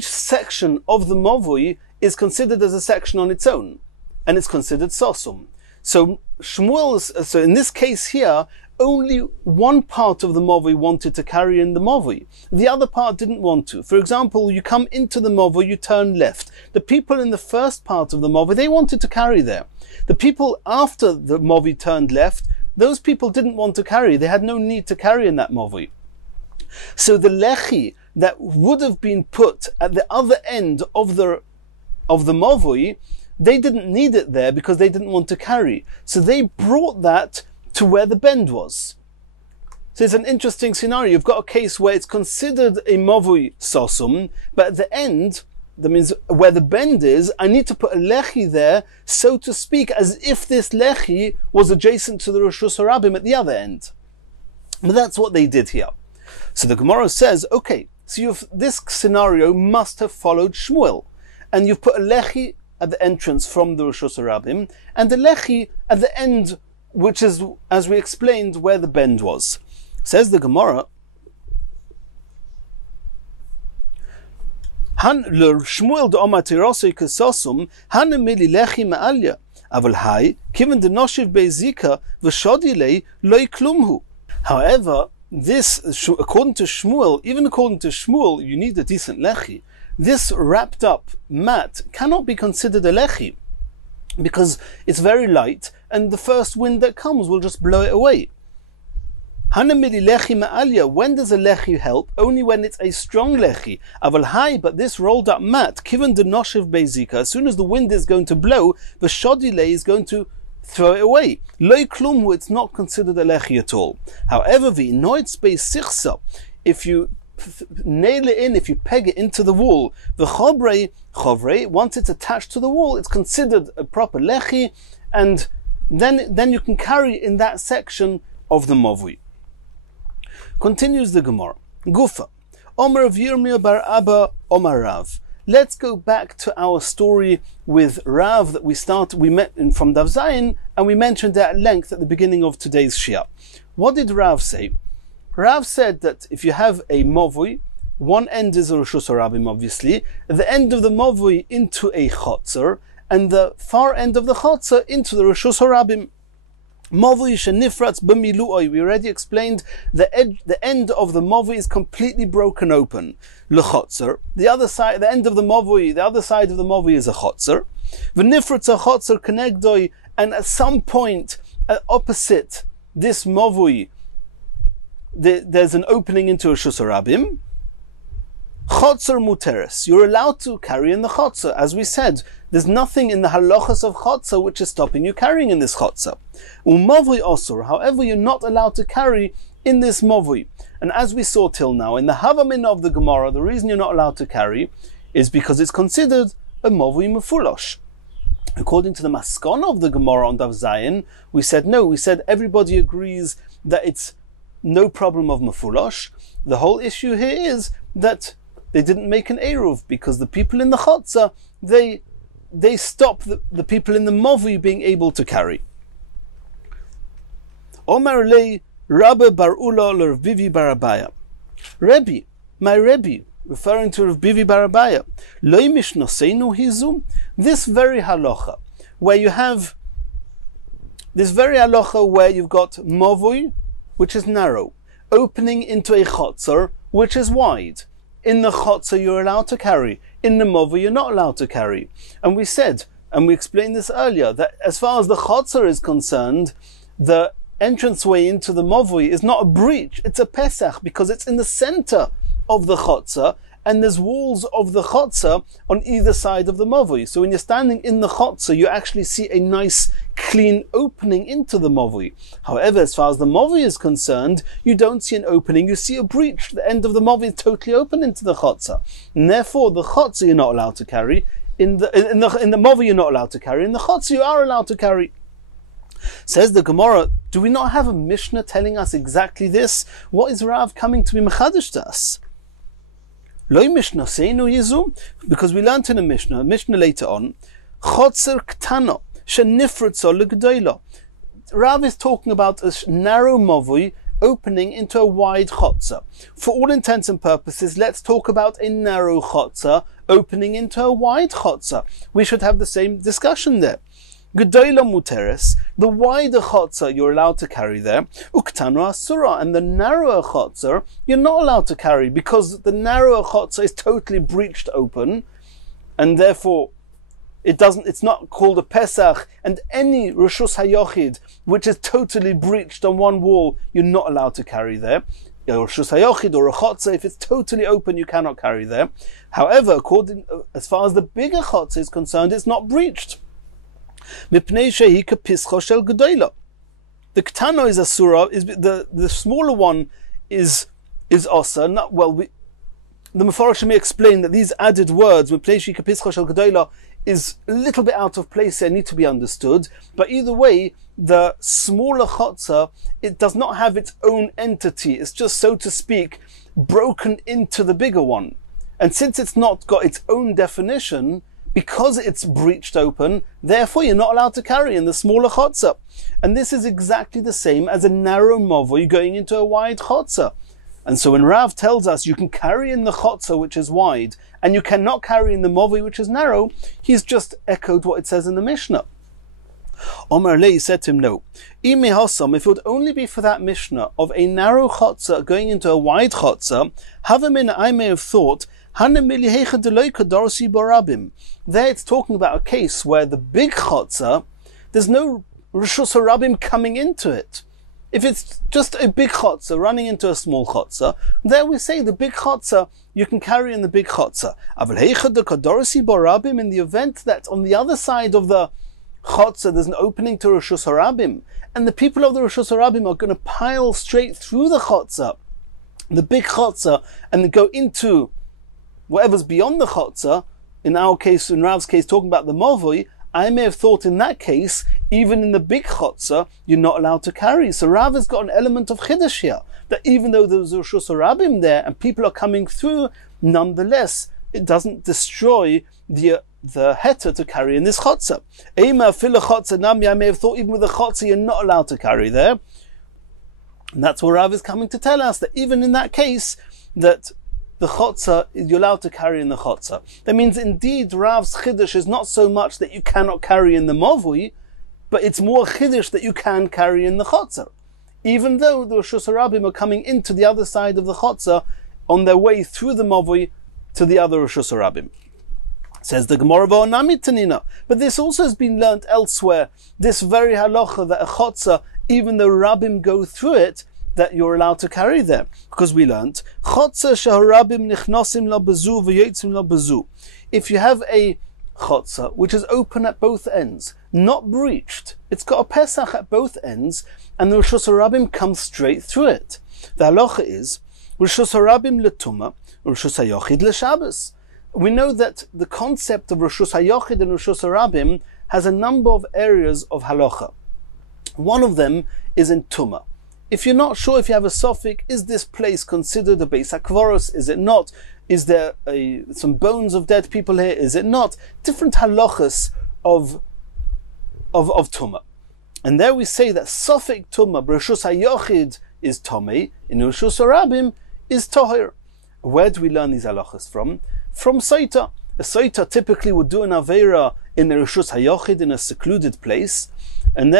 section of the movi is considered as a section on its own, and it's considered sasum. So so in this case here, only one part of the movi wanted to carry in the movi. The other part didn't want to. For example, you come into the movi, you turn left. The people in the first part of the movi, they wanted to carry there. The people after the movi turned left, those people didn't want to carry. They had no need to carry in that movi. So the lechi that would have been put at the other end of the movi, they didn't need it there because they didn't want to carry. So they brought that to where the bend was. So it's an interesting scenario. You've got a case where it's considered a movi sasum, but at the end, that means where the bend is, I need to put a lechi there, so to speak, as if this lechi was adjacent to the Rishus Harabim at the other end. But that's what they did here. So the Gemara says, okay, so this scenario must have followed Shmuel, and you've put a lechi at the entrance from the Rishus Harabim, and a lechi at the end, which is, as we explained, where the bend was. Says the Gemara, Han Shmuel de Omatirosei Kesosum, Han Mili Lechi Ma'alya, Aval Hai, Kiven de Noshiv Beizika, V'Shodilei, Loi Klumhu. However, this, according to Shmuel, even according to Shmuel, you need a decent lechi. This wrapped up mat cannot be considered a lechi, because it's very light, and the first wind that comes will just blow it away. When does a lechi help? Only when it's a strong lechi. Aval hai, but this rolled up mat, kiven de noshev beizika, as soon as the wind is going to blow, the shodile is going to throw it away. Loi klumhu, it's not considered a lechi at all. However, if you nail it in, if you peg it into the wall, the chovrei, once it's attached to the wall, it's considered a proper lechi, and then you can carry in that section of the mavui. Continues the Gemara. Gufa. Omer of Yirmiyah bar Abba Omer Rav. Let's go back to our story with Rav that we met from Dav Zayin, and we mentioned at length at the beginning of today's Shia. What did Rav say? Rav said that if you have a mavui, one end is a Rishus HaRabim, obviously, the end of the mavui into a chotzer, and the far end of the chotzer into the Rishus HaRabim. Mavui shenifratz b'milu'oi. We already explained the end of the mavui is completely broken open. L'chotzer. The other side, the end of the mavui, the other side of the mavui is a chotzer. V'nifratz a chotzer kenegdoi, and at some point opposite this mavui, there's an opening into a Rishus HaRabim. Chotzer muteres. You're allowed to carry in the chotzer. As we said, there's nothing in the halachas of chotzer which is stopping you carrying in this chotzer. Umavui osur. However, you're not allowed to carry in this mavui. And as we saw till now, in the havamin of the Gemara, the reason you're not allowed to carry is because it's considered a mavui mefulosh. According to the maskon of the Gemara on Dav Zayin, we said no. We said everybody agrees that it's no problem of mefulosh. The whole issue here is that they didn't make an eruv because the people in the chotzer, they stop the people in the mavui being able to carry. Omar lei Rabbi bar Ula l'Rav Bivi bar Abaya. Rebbe, my Rebbe, referring to Rav Bivi bar Abaya, Loi mishnoseinu hizu. This very halacha, where you have this very halacha where you've got mavui, which is narrow, opening into a chotzer, which is wide. In the chotzer you're allowed to carry. In the mavui you're not allowed to carry. And we said, and we explained this earlier, that as far as the chotzer is concerned, the entranceway into the mavui is not a breach, it's a pesach, because it's in the center of the chotzer, and there's walls of the chotzer on either side of the mavui. So when you're standing in the chotzer, you actually see a nice, clean opening into the mavui. However, as far as the mavui is concerned, you don't see an opening, you see a breach. The end of the mavui is totally open into the chotzer. And therefore, the chotzer you're not allowed to carry, in the mavui you're not allowed to carry, in the chotzer you are allowed to carry. Says the Gemara, do we not have a Mishnah telling us exactly this? What is Rav coming to be mechadish to us? Loi mishnoseinu yizu, because we learned in a Mishnah later on, chotzer ktano shenifritzo l'gdoilo. Rav is talking about a narrow mavui opening into a wide chotzer. For all intents and purposes, let's talk about a narrow chotzer opening into a wide chotzer. We should have the same discussion there. Gedola muteres, the wider chotzer you're allowed to carry there. Uktano asura, and the narrower chotzer you're not allowed to carry, because the narrower chotzer is totally breached open, and therefore it's not called a pesach. And any rishus hayochid which is totally breached on one wall, you're not allowed to carry there. A rishus hayochid or a chotzer, if it's totally open, you cannot carry there. However, as far as the bigger chotzer is concerned, it's not breached. The ktano is asura, the smaller one is asa. The Mefarshim may explain that these added words is a little bit out of place here, need to be understood. But either way, the smaller chotzer, it does not have its own entity. It's just, so to speak, broken into the bigger one. And since it's not got its own definition, because it's breached open, therefore you're not allowed to carry in the smaller chotzer. And this is exactly the same as a narrow mavui going into a wide chotzer. And so when Rav tells us you can carry in the chotzer which is wide, and you cannot carry in the mavui which is narrow, he's just echoed what it says in the Mishnah. Omar Lei said to him, no. If it would only be for that Mishnah of a narrow chotzer going into a wide chotzer, I may have thought, there it's talking about a case where the big chotzer, there's no Rishus HaRabim coming into it. If it's just a big chotzer running into a small chotzer, there we say the big chotzer, you can carry in the big chotzer. In the event that on the other side of the chotzer there's an opening to Rishus HaRabim, and the people of the Rishus HaRabim are going to pile straight through the chotzer, the big chotzer and then go into whatever's beyond the chotzer, in our case, in Rav's case, talking about the movui, I may have thought in that case, even in the big chotzer, you're not allowed to carry. So Rav has got an element of chiddush here, that even though there's a Reshus HaRabim there and people are coming through, nonetheless, it doesn't destroy the heter to carry in this chotzer. Eima fila chotzer nami, I may have thought even with the chotzer you're not allowed to carry there. And that's what Rav is coming to tell us, that even in that case, that the chotzer, you're allowed to carry in the chotzer. That means indeed Rav's chiddush is not so much that you cannot carry in the movui, but it's more chiddush that you can carry in the chotzer. Even though the Reshus HaRabim are coming into the other side of the chotzer on their way through the movui to the other Reshus HaRabim. Says the Gemara V'onami Tanina. But this also has been learnt elsewhere, this very halacha that a chotzer, even though Rabim go through it, that you're allowed to carry there. Because we learnt, chotzer sheharabim nichnosim lo bezu v'yotzim lo bezu. If you have a chotzer which is open at both ends, not breached, it's got a pesach at both ends, and the Reshus HaRabim comes straight through it. The halacha is, Reshus HaRabim letuma, Reshus HaYochid leShabbos. We know that the concept of Reshus HaYochid and Reshus HaRabim has a number of areas of halacha. One of them is in Tumah. If you're not sure, if you have a sofik, is this place considered a Beis HaKvoros? Is it not? Is there some bones of dead people here? Is it not? Different halachas of Tumah. And there we say that sofik Tumah, Reshus HaYochid is Tomei, in Reshus HaRabim is Tohir. Where do we learn these halachas from? From Saita. A Saita typically would do an Aveira in a Reshus HaYochid, in a secluded place, and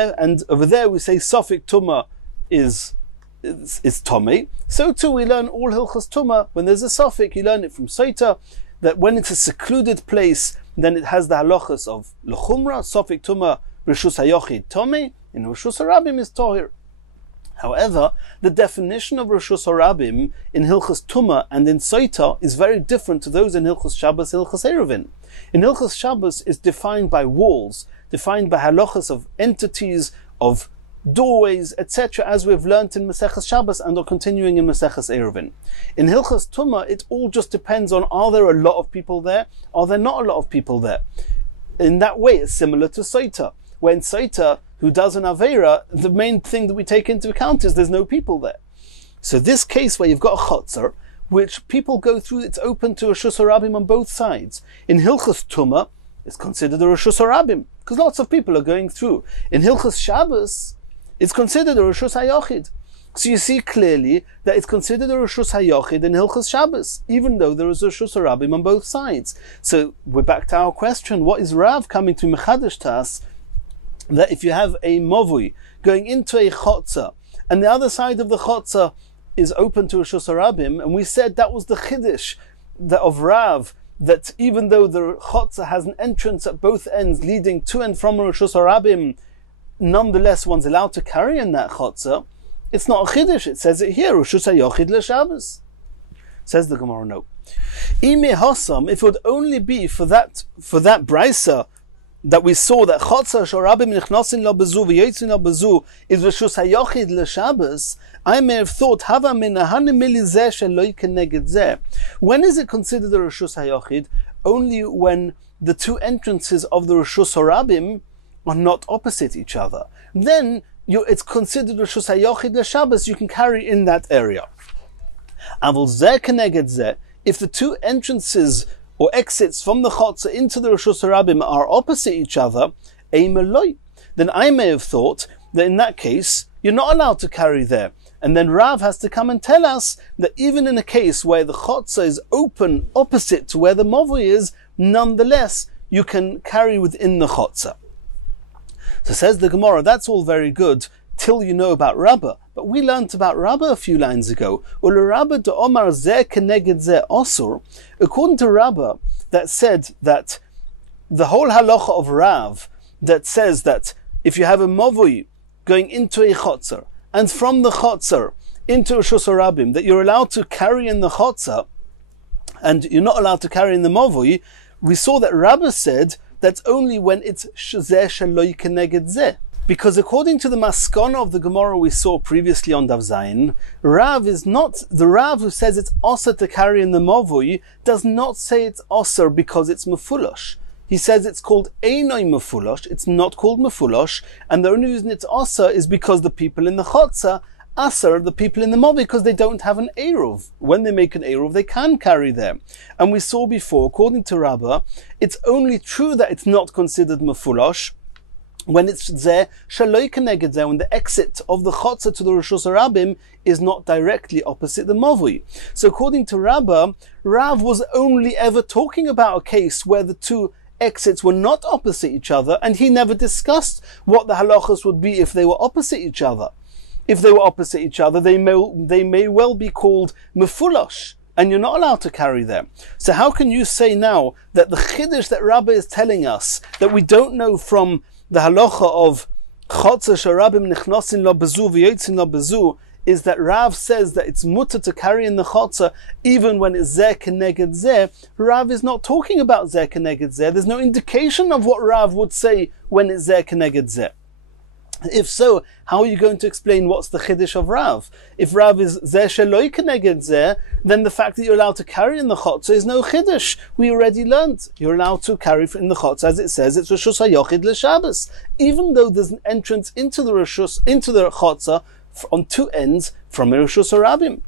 over there we say Sofik Tumah is Tomei. So too we learn all Hilchas Tumah. When there's a Sofik, you learn it from Saita, that when it's a secluded place, then it has the halachas of L'chumra, Sofik Tumah, Reshus HaYochid Tomei, in Reshus HaRabim is Tohir. However, the definition of Reshus HaRabim in Hilchas Tumah and in Saita is very different to those in Hilchas Shabbos, Hilchas Eirovin. In Hilchas Shabbos is defined by walls, defined by halachas of entities, of doorways, etc., as we've learnt in Masechas Shabbos and are continuing in Masechas Eirovin. In Hilchas Tumah, it all just depends on, are there a lot of people there? Are there not a lot of people there? In that way, it's similar to Saita. When Saita, who does an Aveira, the main thing that we take into account is there's no people there. So this case where you've got a chotzer, which people go through, it's open to a Reshus HaRabim on both sides. In Hilchas Tumah, it's considered a Reshus HaRabim, because lots of people are going through. In Hilchas Shabbos, it's considered a Reshus HaYochid. So you see clearly that it's considered a Reshus HaYochid in Hilchas Shabbos, even though there is a Reshus HaRabim on both sides. So we're back to our question, what is Rav coming to Mechadish to us? That if you have a movui going into a chotzer, and the other side of the chotzer is open to Reshus HaRabim, and we said that was the chiddush of Rav, that even though the chotzer has an entrance at both ends leading to and from Reshus HaRabim, nonetheless one's allowed to carry in that chotzer. It's not a chiddush, it says it here, Reshus HaYochid leShabbos. Says the Gemara, no. Ime Hossam, if it would only be for that brisa, that we saw that chotzer shorabim nichnosin lo bezu v'yotzin lo bezu is Reshus HaYochid leShabbos, I may have thought hava min hanim milizeh sheloi keneged zeh. When is it considered a Reshus HaYochid? Only when the two entrances of the Reshus HaRabim are not opposite each other. Then it's considered Reshus HaYochid leShabbos. You can carry in that area. Avol zeh keneged zeh. If the two entrances or exits from the chotzer into the Reshus HaRabim are opposite each other, then I may have thought that in that case, you're not allowed to carry there. And then Rav has to come and tell us that even in a case where the chotzer is open opposite to where the movui is, nonetheless, you can carry within the chotzer. So says the Gemara, that's all very good till you know about Rabbah. But we learnt about Rabbah a few lines ago. According to Rabbah, that said that the whole halacha of Rav that says that if you have a movui going into a chotzer and from the chotzer into Reshus HaRabim, that you're allowed to carry in the chotzer and you're not allowed to carry in the movui, we saw that Rabbah said that's only when it's zeh sheloi keneged zeh. Because according to the maskana of the Gemara we saw previously on Daf Zayin, Rav is not, the Rav who says it's osir to carry in the mavui does not say it's osir because it's mefulosh. He says it's called einoi mefulosh, it's not called mefulosh, and the only reason it's osir is because the people in the chotza asr, the people in the mavui, because they don't have an eruv. When they make an eruv, they can carry them. And we saw before, according to Rabbah, it's only true that it's not considered mefulosh when it's zeh shaloi keneged zeh, when the exit of the chotza to the Rishus Harabim is not directly opposite the mavui. So according to Rabbah, Rav was only ever talking about a case where the two exits were not opposite each other, and he never discussed what the halachas would be if they were opposite each other. If they were opposite each other, they may well be called mefulosh, and you're not allowed to carry them. So how can you say now that the chiddush that Rabbah is telling us, that we don't know from the halacha of chotza sharabim nichnosin lo bezu v'yotzin lo bezu, is that Rav says that it's mutter to carry in the chotza even when it's zeh keneged zeh? Rav is not talking about zeh keneged zeh. There's no indication of what Rav would say when it's zeh keneged zeh. If so, how are you going to explain what's the chiddush of Rav? If Rav is zeh sheloi keneged zeh, then the fact that you're allowed to carry in the chotza is no chiddush. We already learnt you're allowed to carry in the chotza, as it says, it's Rishus HaYochid l'Shabbos. Even though there's an entrance into the Rishus, into the chotza on two ends from Rishus Harabim.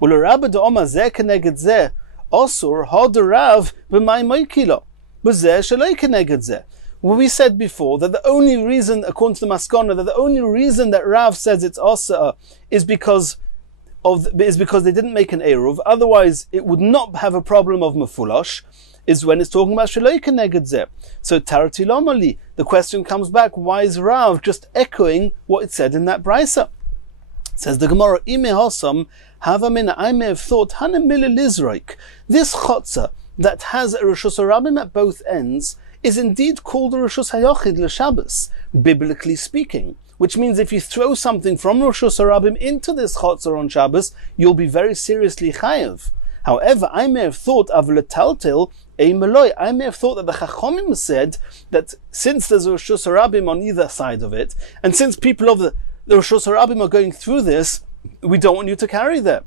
U'lerabba de'oma zeh keneged zeh, osur hod Rav b'may moikilo, b'zeh sheloi keneged zeh. Well, we said before that the only reason, according to the maskana, that the only reason that Rav says it's osir is because they didn't make an eruv. Otherwise, it would not have a problem of mefulosh. Is when it's talking about sheloi keneged zeh. So tarati lomali, the question comes back: why is Rav just echoing what it said in that brisa? Says the Gemara, ime hosam havamina. I may have thought hanamila lizroik. This chotza that has a Rishus Harabim at both ends is indeed called a Rishus HaYochid l'Shabbos, biblically speaking. Which means if you throw something from Rishus Harabim into this chotzer on Shabbos, you'll be very seriously chayav. However, I may have thought of letaltel a meloi. I may have thought that the Chachomim said that since there's a Rishus Harabim on either side of it, and since people of the Rishus Harabim are going through this, we don't want you to carry them.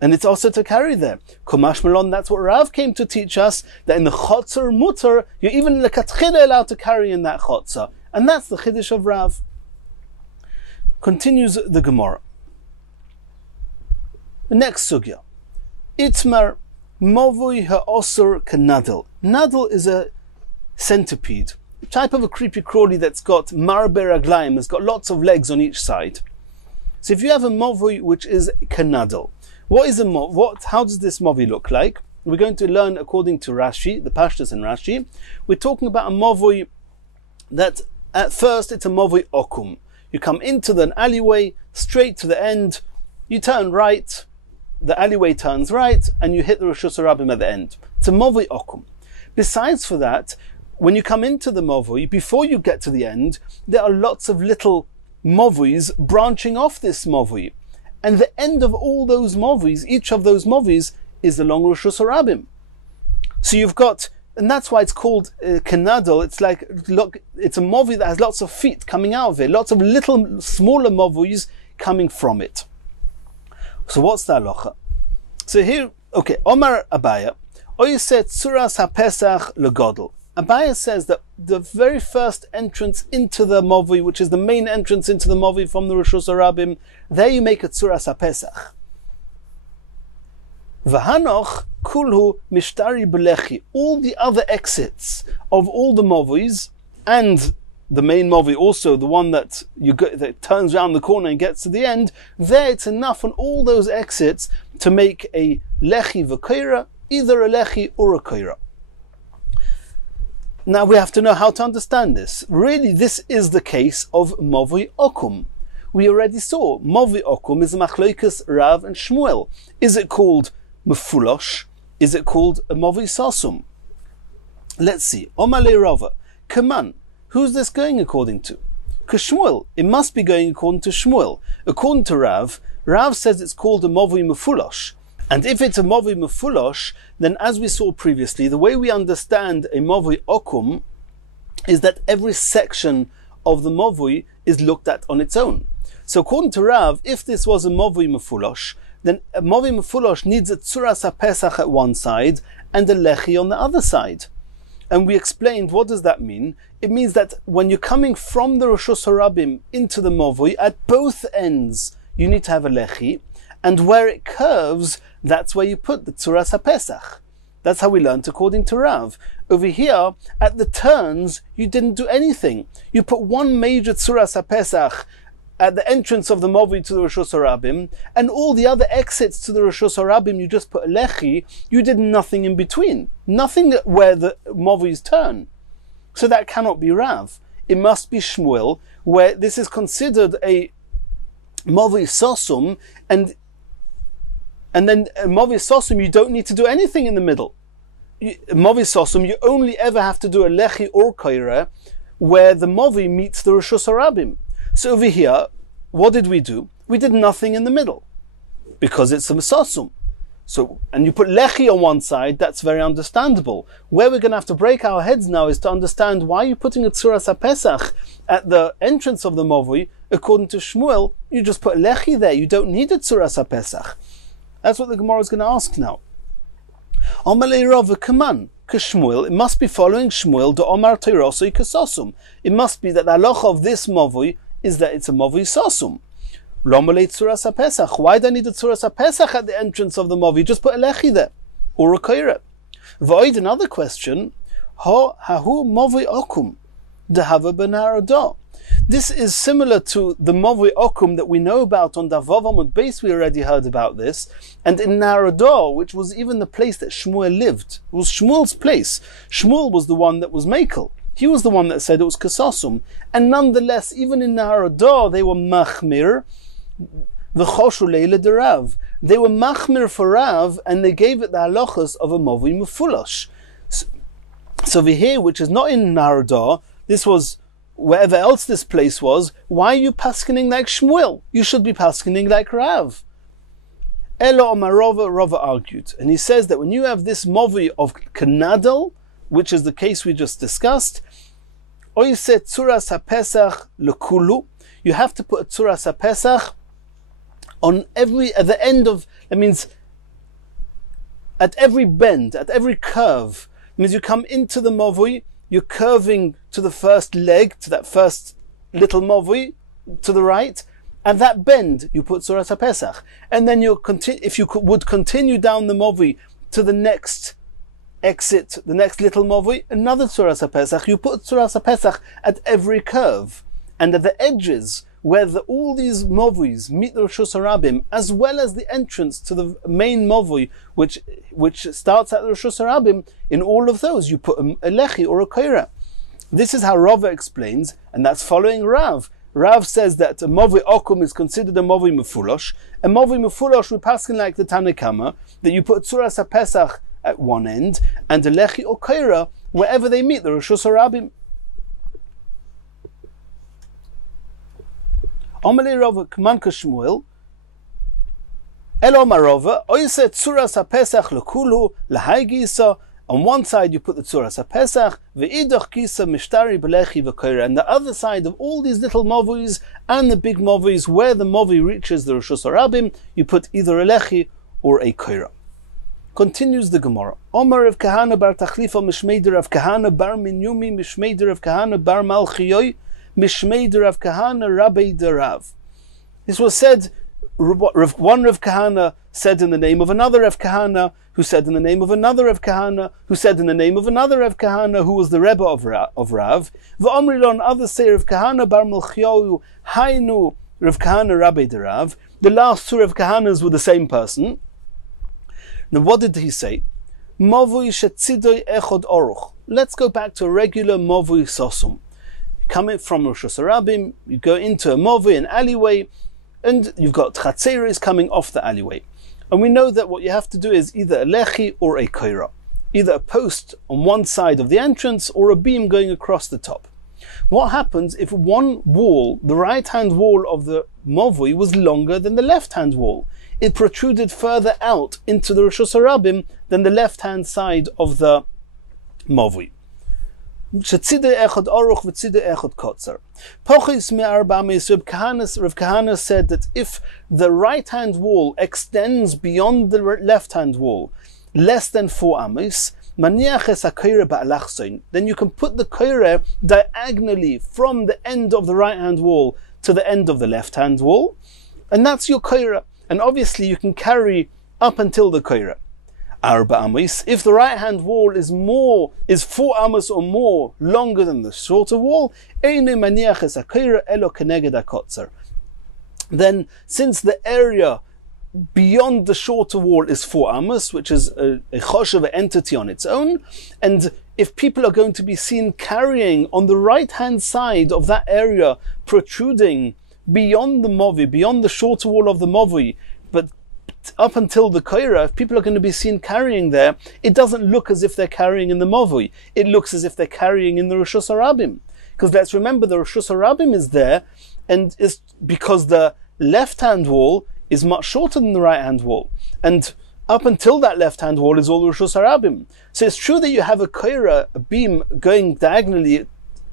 And it's also to carry them. Kumash Melon, that's what Rav came to teach us, that in the chotzer mutter, you're even lekatchila allowed to carry in that chotzer. And that's the chiddush of Rav. Continues the Gemara. The next sugya. Itmar movui ha'osur kanadil. Nadil is a centipede, a type of a creepy crawly that's got marbe raglaim, has got lots of legs on each side. So if you have a movui which is kanadil, what is a mov? How does this movi look like? We're going to learn according to Rashi, the Pashtas and Rashi. We're talking about a movoi that at first it's a movoi okum. You come into an alleyway, straight to the end, you turn right, the alleyway turns right, and you hit the Rishus Harabim at the end. It's a movoi okum. Besides for that, when you come into the movoi, before you get to the end, there are lots of little movois branching off this movoi. And the end of all those movies, each of those movies, is the long Rishus Harabim. So you've got, and that's why it's called kanadol. It's like, look, it's a movie that has lots of feet coming out of it, lots of little, smaller movies coming from it. So what's the halacha? So here, okay, Omar Abaya, Oyset Tzuras HaPesach Legodol. Abaya says that the very first entrance into the movi, which is the main entrance into the movi from the Rishus Harabim, there you make a Tzuras HaPesach. V'hanoch kulhu mishtari belechi. All the other exits of all the movies, and the main movi also, the one that that turns around the corner and gets to the end, there it's enough on all those exits to make a lechi v'koira, either a lechi or a koira. Now we have to know how to understand this. Really, this is the case of Movi Okum. We already saw Movi Okum is a machloikas Rav and Shmuel. Is it called Mefulosh? Is it called a Movi Sasum? Let's see. Omale Rava. Kaman. Who's this going according to? Kashmuel. It must be going according to Shmuel. According to Rav, Rav says it's called a Movi Mefulosh. And if it's a Movi Mefulosh, then as we saw previously, the way we understand a Movi Okum is that every section of the movui is looked at on its own. So according to Rav, if this was a movui mefulosh, then a movui mefulosh needs a tzuras ha-pesach at one side and a lechi on the other side. And we explained, what does that mean? It means that when you're coming from the Reshus HaRabim into the movui, at both ends you need to have a lechi, and where it curves, that's where you put the tzuras ha-pesach. That's how we learned according to Rav. Over here, at the turns, you didn't do anything. You put one major tzuras ha-pesach at the entrance of the movui to the Reshus HaRabim, and all the other exits to the Reshus HaRabim, you just put a lechi. You did nothing in between. Nothing where the movuis turn. So that cannot be Rav. It must be Shmuel, where this is considered a movui sosum, and then movui sosum, you don't need to do anything in the middle. Movui sosum, you only ever have to do a lechi or koira where the movui meets the Reshus HaRabim. So over here, what did we do? We did nothing in the middle, because it's a sosum. So, and you put lechi on one side, that's very understandable. Where we're going to have to break our heads now is to understand why you're putting a tzuras ha-pesach at the entrance of the movui. According to Shmuel, you just put lechi there. You don't need a tzuras ha-pesach. That's what the Gemara is going to ask now. Amalei Rav Kaman Kashmuel. It must be following Shmuel the Omar Teirosoi Kasosum. It must be that the halacha of this movui is that it's a movui sosum. Lomalei tzuras ha-pesach. Why do I need a tzuras ha-pesach at the entrance of the movui? Just put a lechi there or a koira. Void, another question. Hahu movui okum dehava benarodah. This is similar to the movui okum that we know about on Davav Amud Beis. We already heard about this. And in Narodah, which was even the place that Shmuel lived, it was Shmuel's place. Shmuel was the one that was Mekel. He was the one that said it was Kasosum. And nonetheless, even in Narodah, they were Machmir, v'choshu leila de Rav. They were Machmir for Rav, and they gave it the halachas of a movui mefulosh. So over here, which is not in Narodah, this was wherever else this place was. Why are you paskening like Shmuel? You should be paskening like Rav. Elo Omarova, Rava argued. And he says that when you have this movui of Kanadal, which is the case we just discussed, oise tzuras ha-pesach lekulu, you have to put a tzuras ha-pesach on at the end of, that means at every bend, at every curve. It means you come into the movui, you're curving to the first leg, to that first little movui, to the right. At that bend, you put tzuras ha-pesach. And then if you would continue down the movui to the next exit, the next little movui, another tzuras ha-pesach. You put tzuras ha-pesach at every curve. And at the edges, where all these movuis meet the Reshus HaRabim, as well as the entrance to the main movui, which starts at the Reshus HaRabim, in all of those you put a lechi or a koira. This is how Rava explains, and that's following Rav. Rav says that a movui okum is considered a movui mefulosh. A movui mefulosh we paskin like the Tanakama, that you put tzuras ha-pesach at one end, and a lechi or koira wherever they meet the Reshus HaRabim. Amalei Rava Kman Kashmuel. Elo Marova. Oise tzuras ha-pesach lekulu lahai gisa. On one side you put the tzuras ha-pesach, ve'idach gisa mishtari belechi v'koira. And the other side of all these little movuis and the big movuis, where the movui reaches the Reshus HaRabim, you put either a lechi or a koira. Continues the Gemara. Omar Rav Kahana bar Tachlifa mishmei Rav Kahana bar Minyumi mishmei Rav Kahana bar Malchiyoi mishmei Rav Kahana Rabbi de Rav. This was said, one Rav Kahana said in the name of another Rav Kahana, who said in the name of another Rav Kahana, who said in the name of another Rav Kahana, who was the Rebbe of Rav. V'omrilon, others say Rav Kahana bar Melchioyu, Hainu Rav Kahana Rabbi de Rav. The last two Rav Kahanas were the same person. Now what did he say? Movui shetzidoi echod oruch. Let's go back to a regular movui sosum. You come in from Reshus HaRabim, you go into a movui, an alleyway, and you've got chatzeris coming off the alleyway. And we know that what you have to do is either a lechi or a koira. Either a post on one side of the entrance or a beam going across the top. What happens if one wall, the right-hand wall of the movui, was longer than the left-hand wall? It protruded further out into the Reshus HaRabim than the left-hand side of the movui. shetzide echad aruch v'tzide echad kotzer. Pochis me'arba amis. Rav Kahana said that if the right-hand wall extends beyond the left-hand wall, less than 4 amis, then you can put the koire diagonally from the end of the right-hand wall to the end of the left-hand wall, and that's your koire. And obviously you can carry up until the koire. Arba amis, if the right-hand wall is 4 amas or more longer than the shorter wall, then since the area beyond the shorter wall is 4 amas, which is a choshev entity on its own, and if people are going to be seen carrying on the right-hand side of that area protruding beyond the movi, beyond the shorter wall of the movi, but up until the koira, if people are going to be seen carrying there, it doesn't look as if they're carrying in the movi. It looks as if they're carrying in the Rishus Harabim. Because let's remember, the Rishus Harabim is there, and is because the left-hand wall is much shorter than the right-hand wall. And up until that left-hand wall is all Rishus Harabim. So it's true that you have a koira, a beam, going diagonally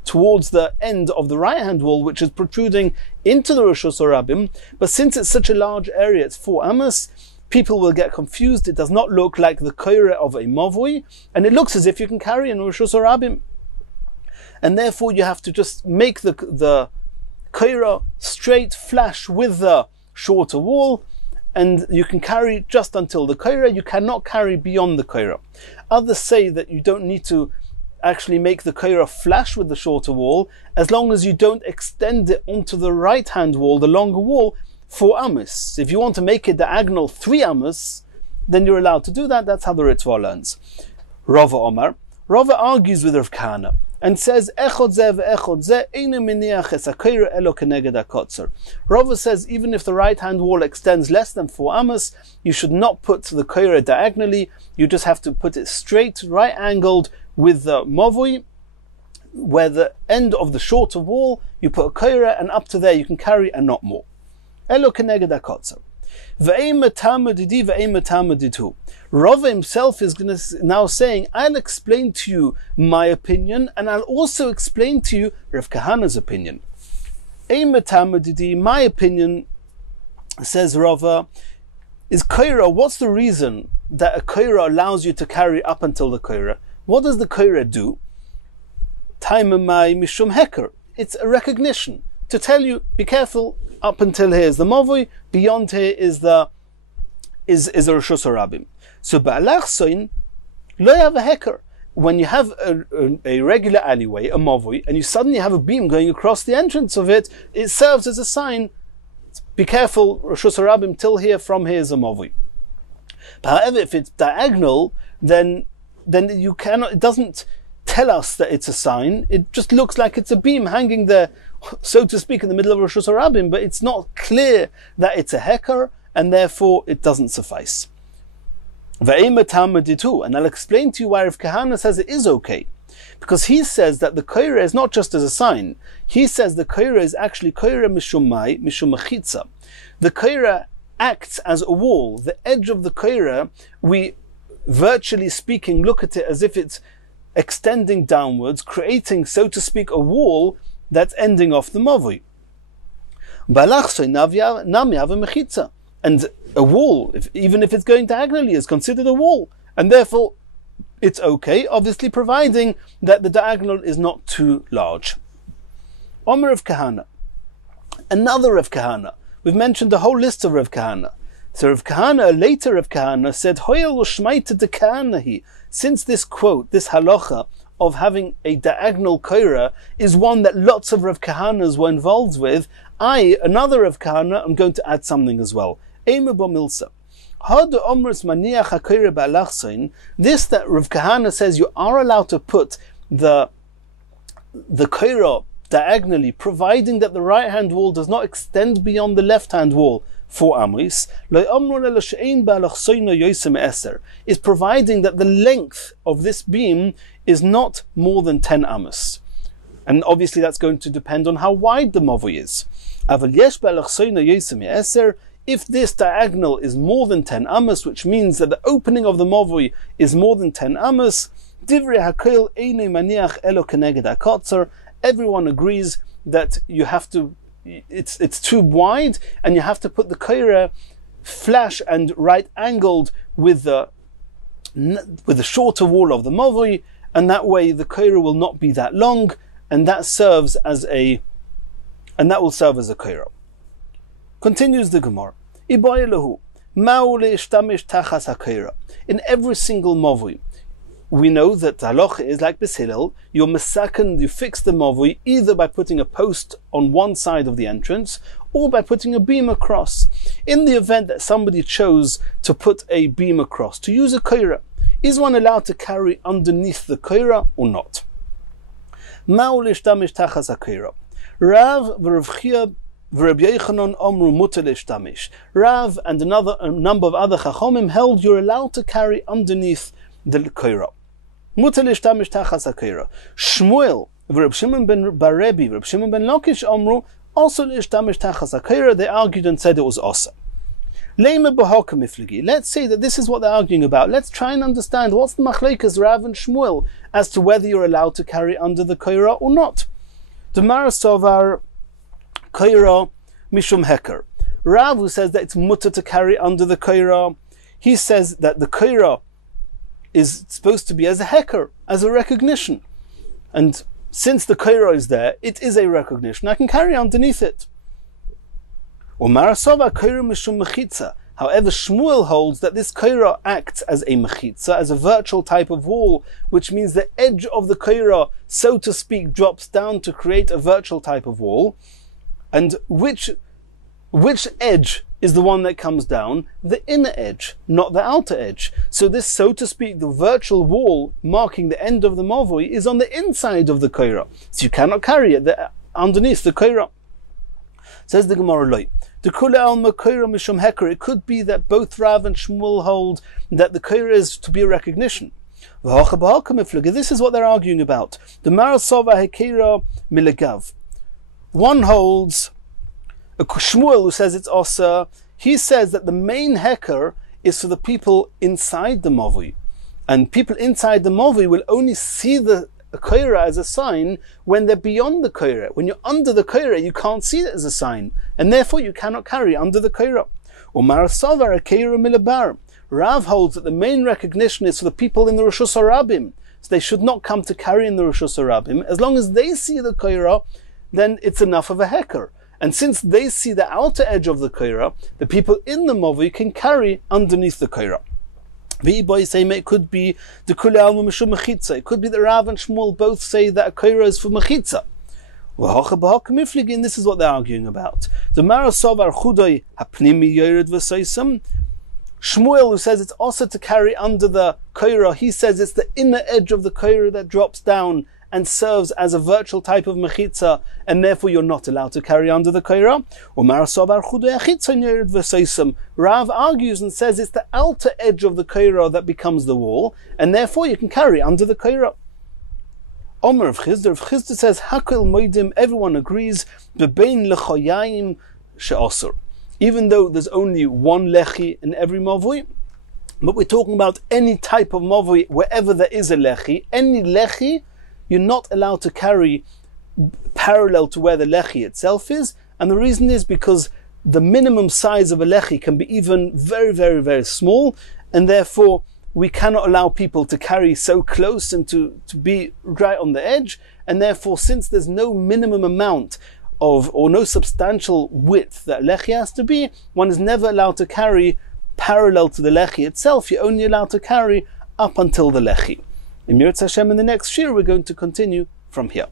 towards the end of the right-hand wall, which is protruding into the Rishus Harabim, but since it's such a large area, it's 4 amas, people will get confused. It does not look like the koira of a mavui, and it looks as if you can carry in Rishus Harabim. And therefore you have to just make the koira straight flash with the shorter wall, and you can carry just until the koira. You cannot carry beyond the koira. Others say that you don't need to actually make the koira flash with the shorter wall, as long as you don't extend it onto the right-hand wall, the longer wall, 4 amas. If you want to make it diagonal 3 amas, then you're allowed to do that. That's how the Ritva learns. Rava Omar. Rava argues with Rav Kahana and says, Echod zeh ve'echod zeh eino miniach es hakoira elo keneged hakotzer. Rava says, even if the right-hand wall extends less than 4 amas, you should not put the koira diagonally. You just have to put it straight, right-angled with the movui, where the end of the shorter wall, you put a koira, and up to there you can carry and not more. Elo keneged hakotzer. Rava himself is now saying, I'll explain to you my opinion, and I'll also explain to you Rav Kahana's opinion. My opinion, says Rava, is koira. What's the reason that a koira allows you to carry up until the koira? What does the koira do? Mishum heker. It's a recognition to tell you, be careful. Up until here is the mavui, beyond here is the Rishus Harabim. So ba'alachsoin lo have a heker. When you have a regular alleyway, a mavui, and you suddenly have a beam going across the entrance of it, it serves as a sign. Be careful, Rishus Harabim, till here, from here is a mavui. But however, if it's diagonal, then you cannot. It doesn't tell us that it's a sign. It just looks like it's a beam hanging there, so to speak, in the middle of Rishus Harabim, but it's not clear that it's a heker, and therefore it doesn't suffice. And I'll explain to you why Rav Kahana says it is okay. Because he says that the koira is not just as a sign. He says the koira is actually koira mishum mai, mishum machitza. The koira acts as a wall. The edge of the koira, we, virtually speaking, look at it as if it's extending downwards, creating, so to speak, a wall that's ending off the mavui. And a wall, even if it's going diagonally, is considered a wall, and therefore it's okay, obviously providing that the diagonal is not too large. Omer Rav Kahana. Another Rav Kahana. We've mentioned the whole list of Rav Kahana. So Rav Kahana, later Rav Kahana, said, Hoyel l'shmaita de Kahanahi. Since this quote, this halacha of having a diagonal koira, is one that lots of Rav Kahanas were involved with, another Rav Kahana, I'm going to add something as well. This that Rav Kahana says you are allowed to put the koira diagonally, providing that the right hand wall does not extend beyond the left hand wall, 4 amis, is providing that the length of this beam is not more than 10 amis. And obviously that's going to depend on how wide the mavui is. If this diagonal is more than 10 amas, which means that the opening of the mavui is more than 10 amas, Everyone agrees that you have to, it's too wide, and you have to put the koira flash and right angled with the shorter wall of the mavui, and that way the koira will not be that long, and that will serve as a koira. Continues the Gemara. In every single mavui, we know that the halacha is like Bishilel, you fix the mavui either by putting a post on one side of the entrance or by putting a beam across. In the event that somebody chose to put a beam across, to use a koira, is one allowed to carry underneath the koira or not? Rav and a number of other chachomim held you're allowed to carry underneath the koira. Shmuel, Reb Shimon ben Barebi, Reb Shimon ben Lakish Omru, also l'ishtamish tachas hakoira, they argued and said it was osa. Let's say that this is what they're arguing about. Let's try and understand what's the machlekes Rav and Shmuel as to whether you're allowed to carry under the koira or not. The Marasovar koira mishum heker. Rav, who says that it's mutter to carry under the koira, he says that the koira is supposed to be as a heker, as a recognition. And since the koira is there, it is a recognition. I can carry underneath it. However, Shmuel holds that this koira acts as a mechitza, as a virtual type of wall, which means the edge of the koira, so to speak, drops down to create a virtual type of wall. And which edge is the one that comes down? The inner edge, not the outer edge. So this, so to speak, the virtual wall marking the end of the mavui is on the inside of the koira. So you cannot carry it underneath the koira. Says the Gemara Loi. It could be that both Rav and Shmuel hold that the koira is to be a recognition. This is what they're arguing about. The Marasova Hekira Milegav. One holds, a Shmuel who says it's osa, he says that the main heker is for the people inside the mavui. And people inside the mavui will only see the koira as a sign when they're beyond the koira. When you're under the koira, you can't see it as a sign, and therefore you cannot carry under the koira. Rav holds that the main recognition is for the people in the Rishus Harabim, so they should not come to carry in the Rishus Harabim. As long as they see the koira, then it's enough of a heker. And since they see the outer edge of the koira, the people in the mavui can carry underneath the koira. It could be the Kule Alma Mishum Mechitza. It could be that Rav and Shmuel both say that a koira is for Mechitza. And this is what they're arguing about. The Marasovar Chudoi Hapnimi Yored V'Soisam. Shmuel, who says it's also to carry under the koira, he says it's the inner edge of the koira that drops down and serves as a virtual type of mechitza, and therefore you're not allowed to carry under the koira. Rav argues and says it's the outer edge of the koira that becomes the wall, and therefore you can carry under the koira. Omer of Chisda says, Hakil Moidim, everyone agrees, Bebein Lechoyayim She'osur. Even though there's only one lechi in every mavui, but we're talking about any type of mavui, wherever there is a lechi, any lechi, you're not allowed to carry parallel to where the lechi itself is, and the reason is because the minimum size of a lechi can be even very, very, very small, and therefore we cannot allow people to carry so close and to be right on the edge, and therefore since there's no minimum amount of, or no substantial width that lechi has to be, one is never allowed to carry parallel to the lechi itself, you're only allowed to carry up until the lechi. In Mirz Hashem, in the next shiur, we're going to continue from here.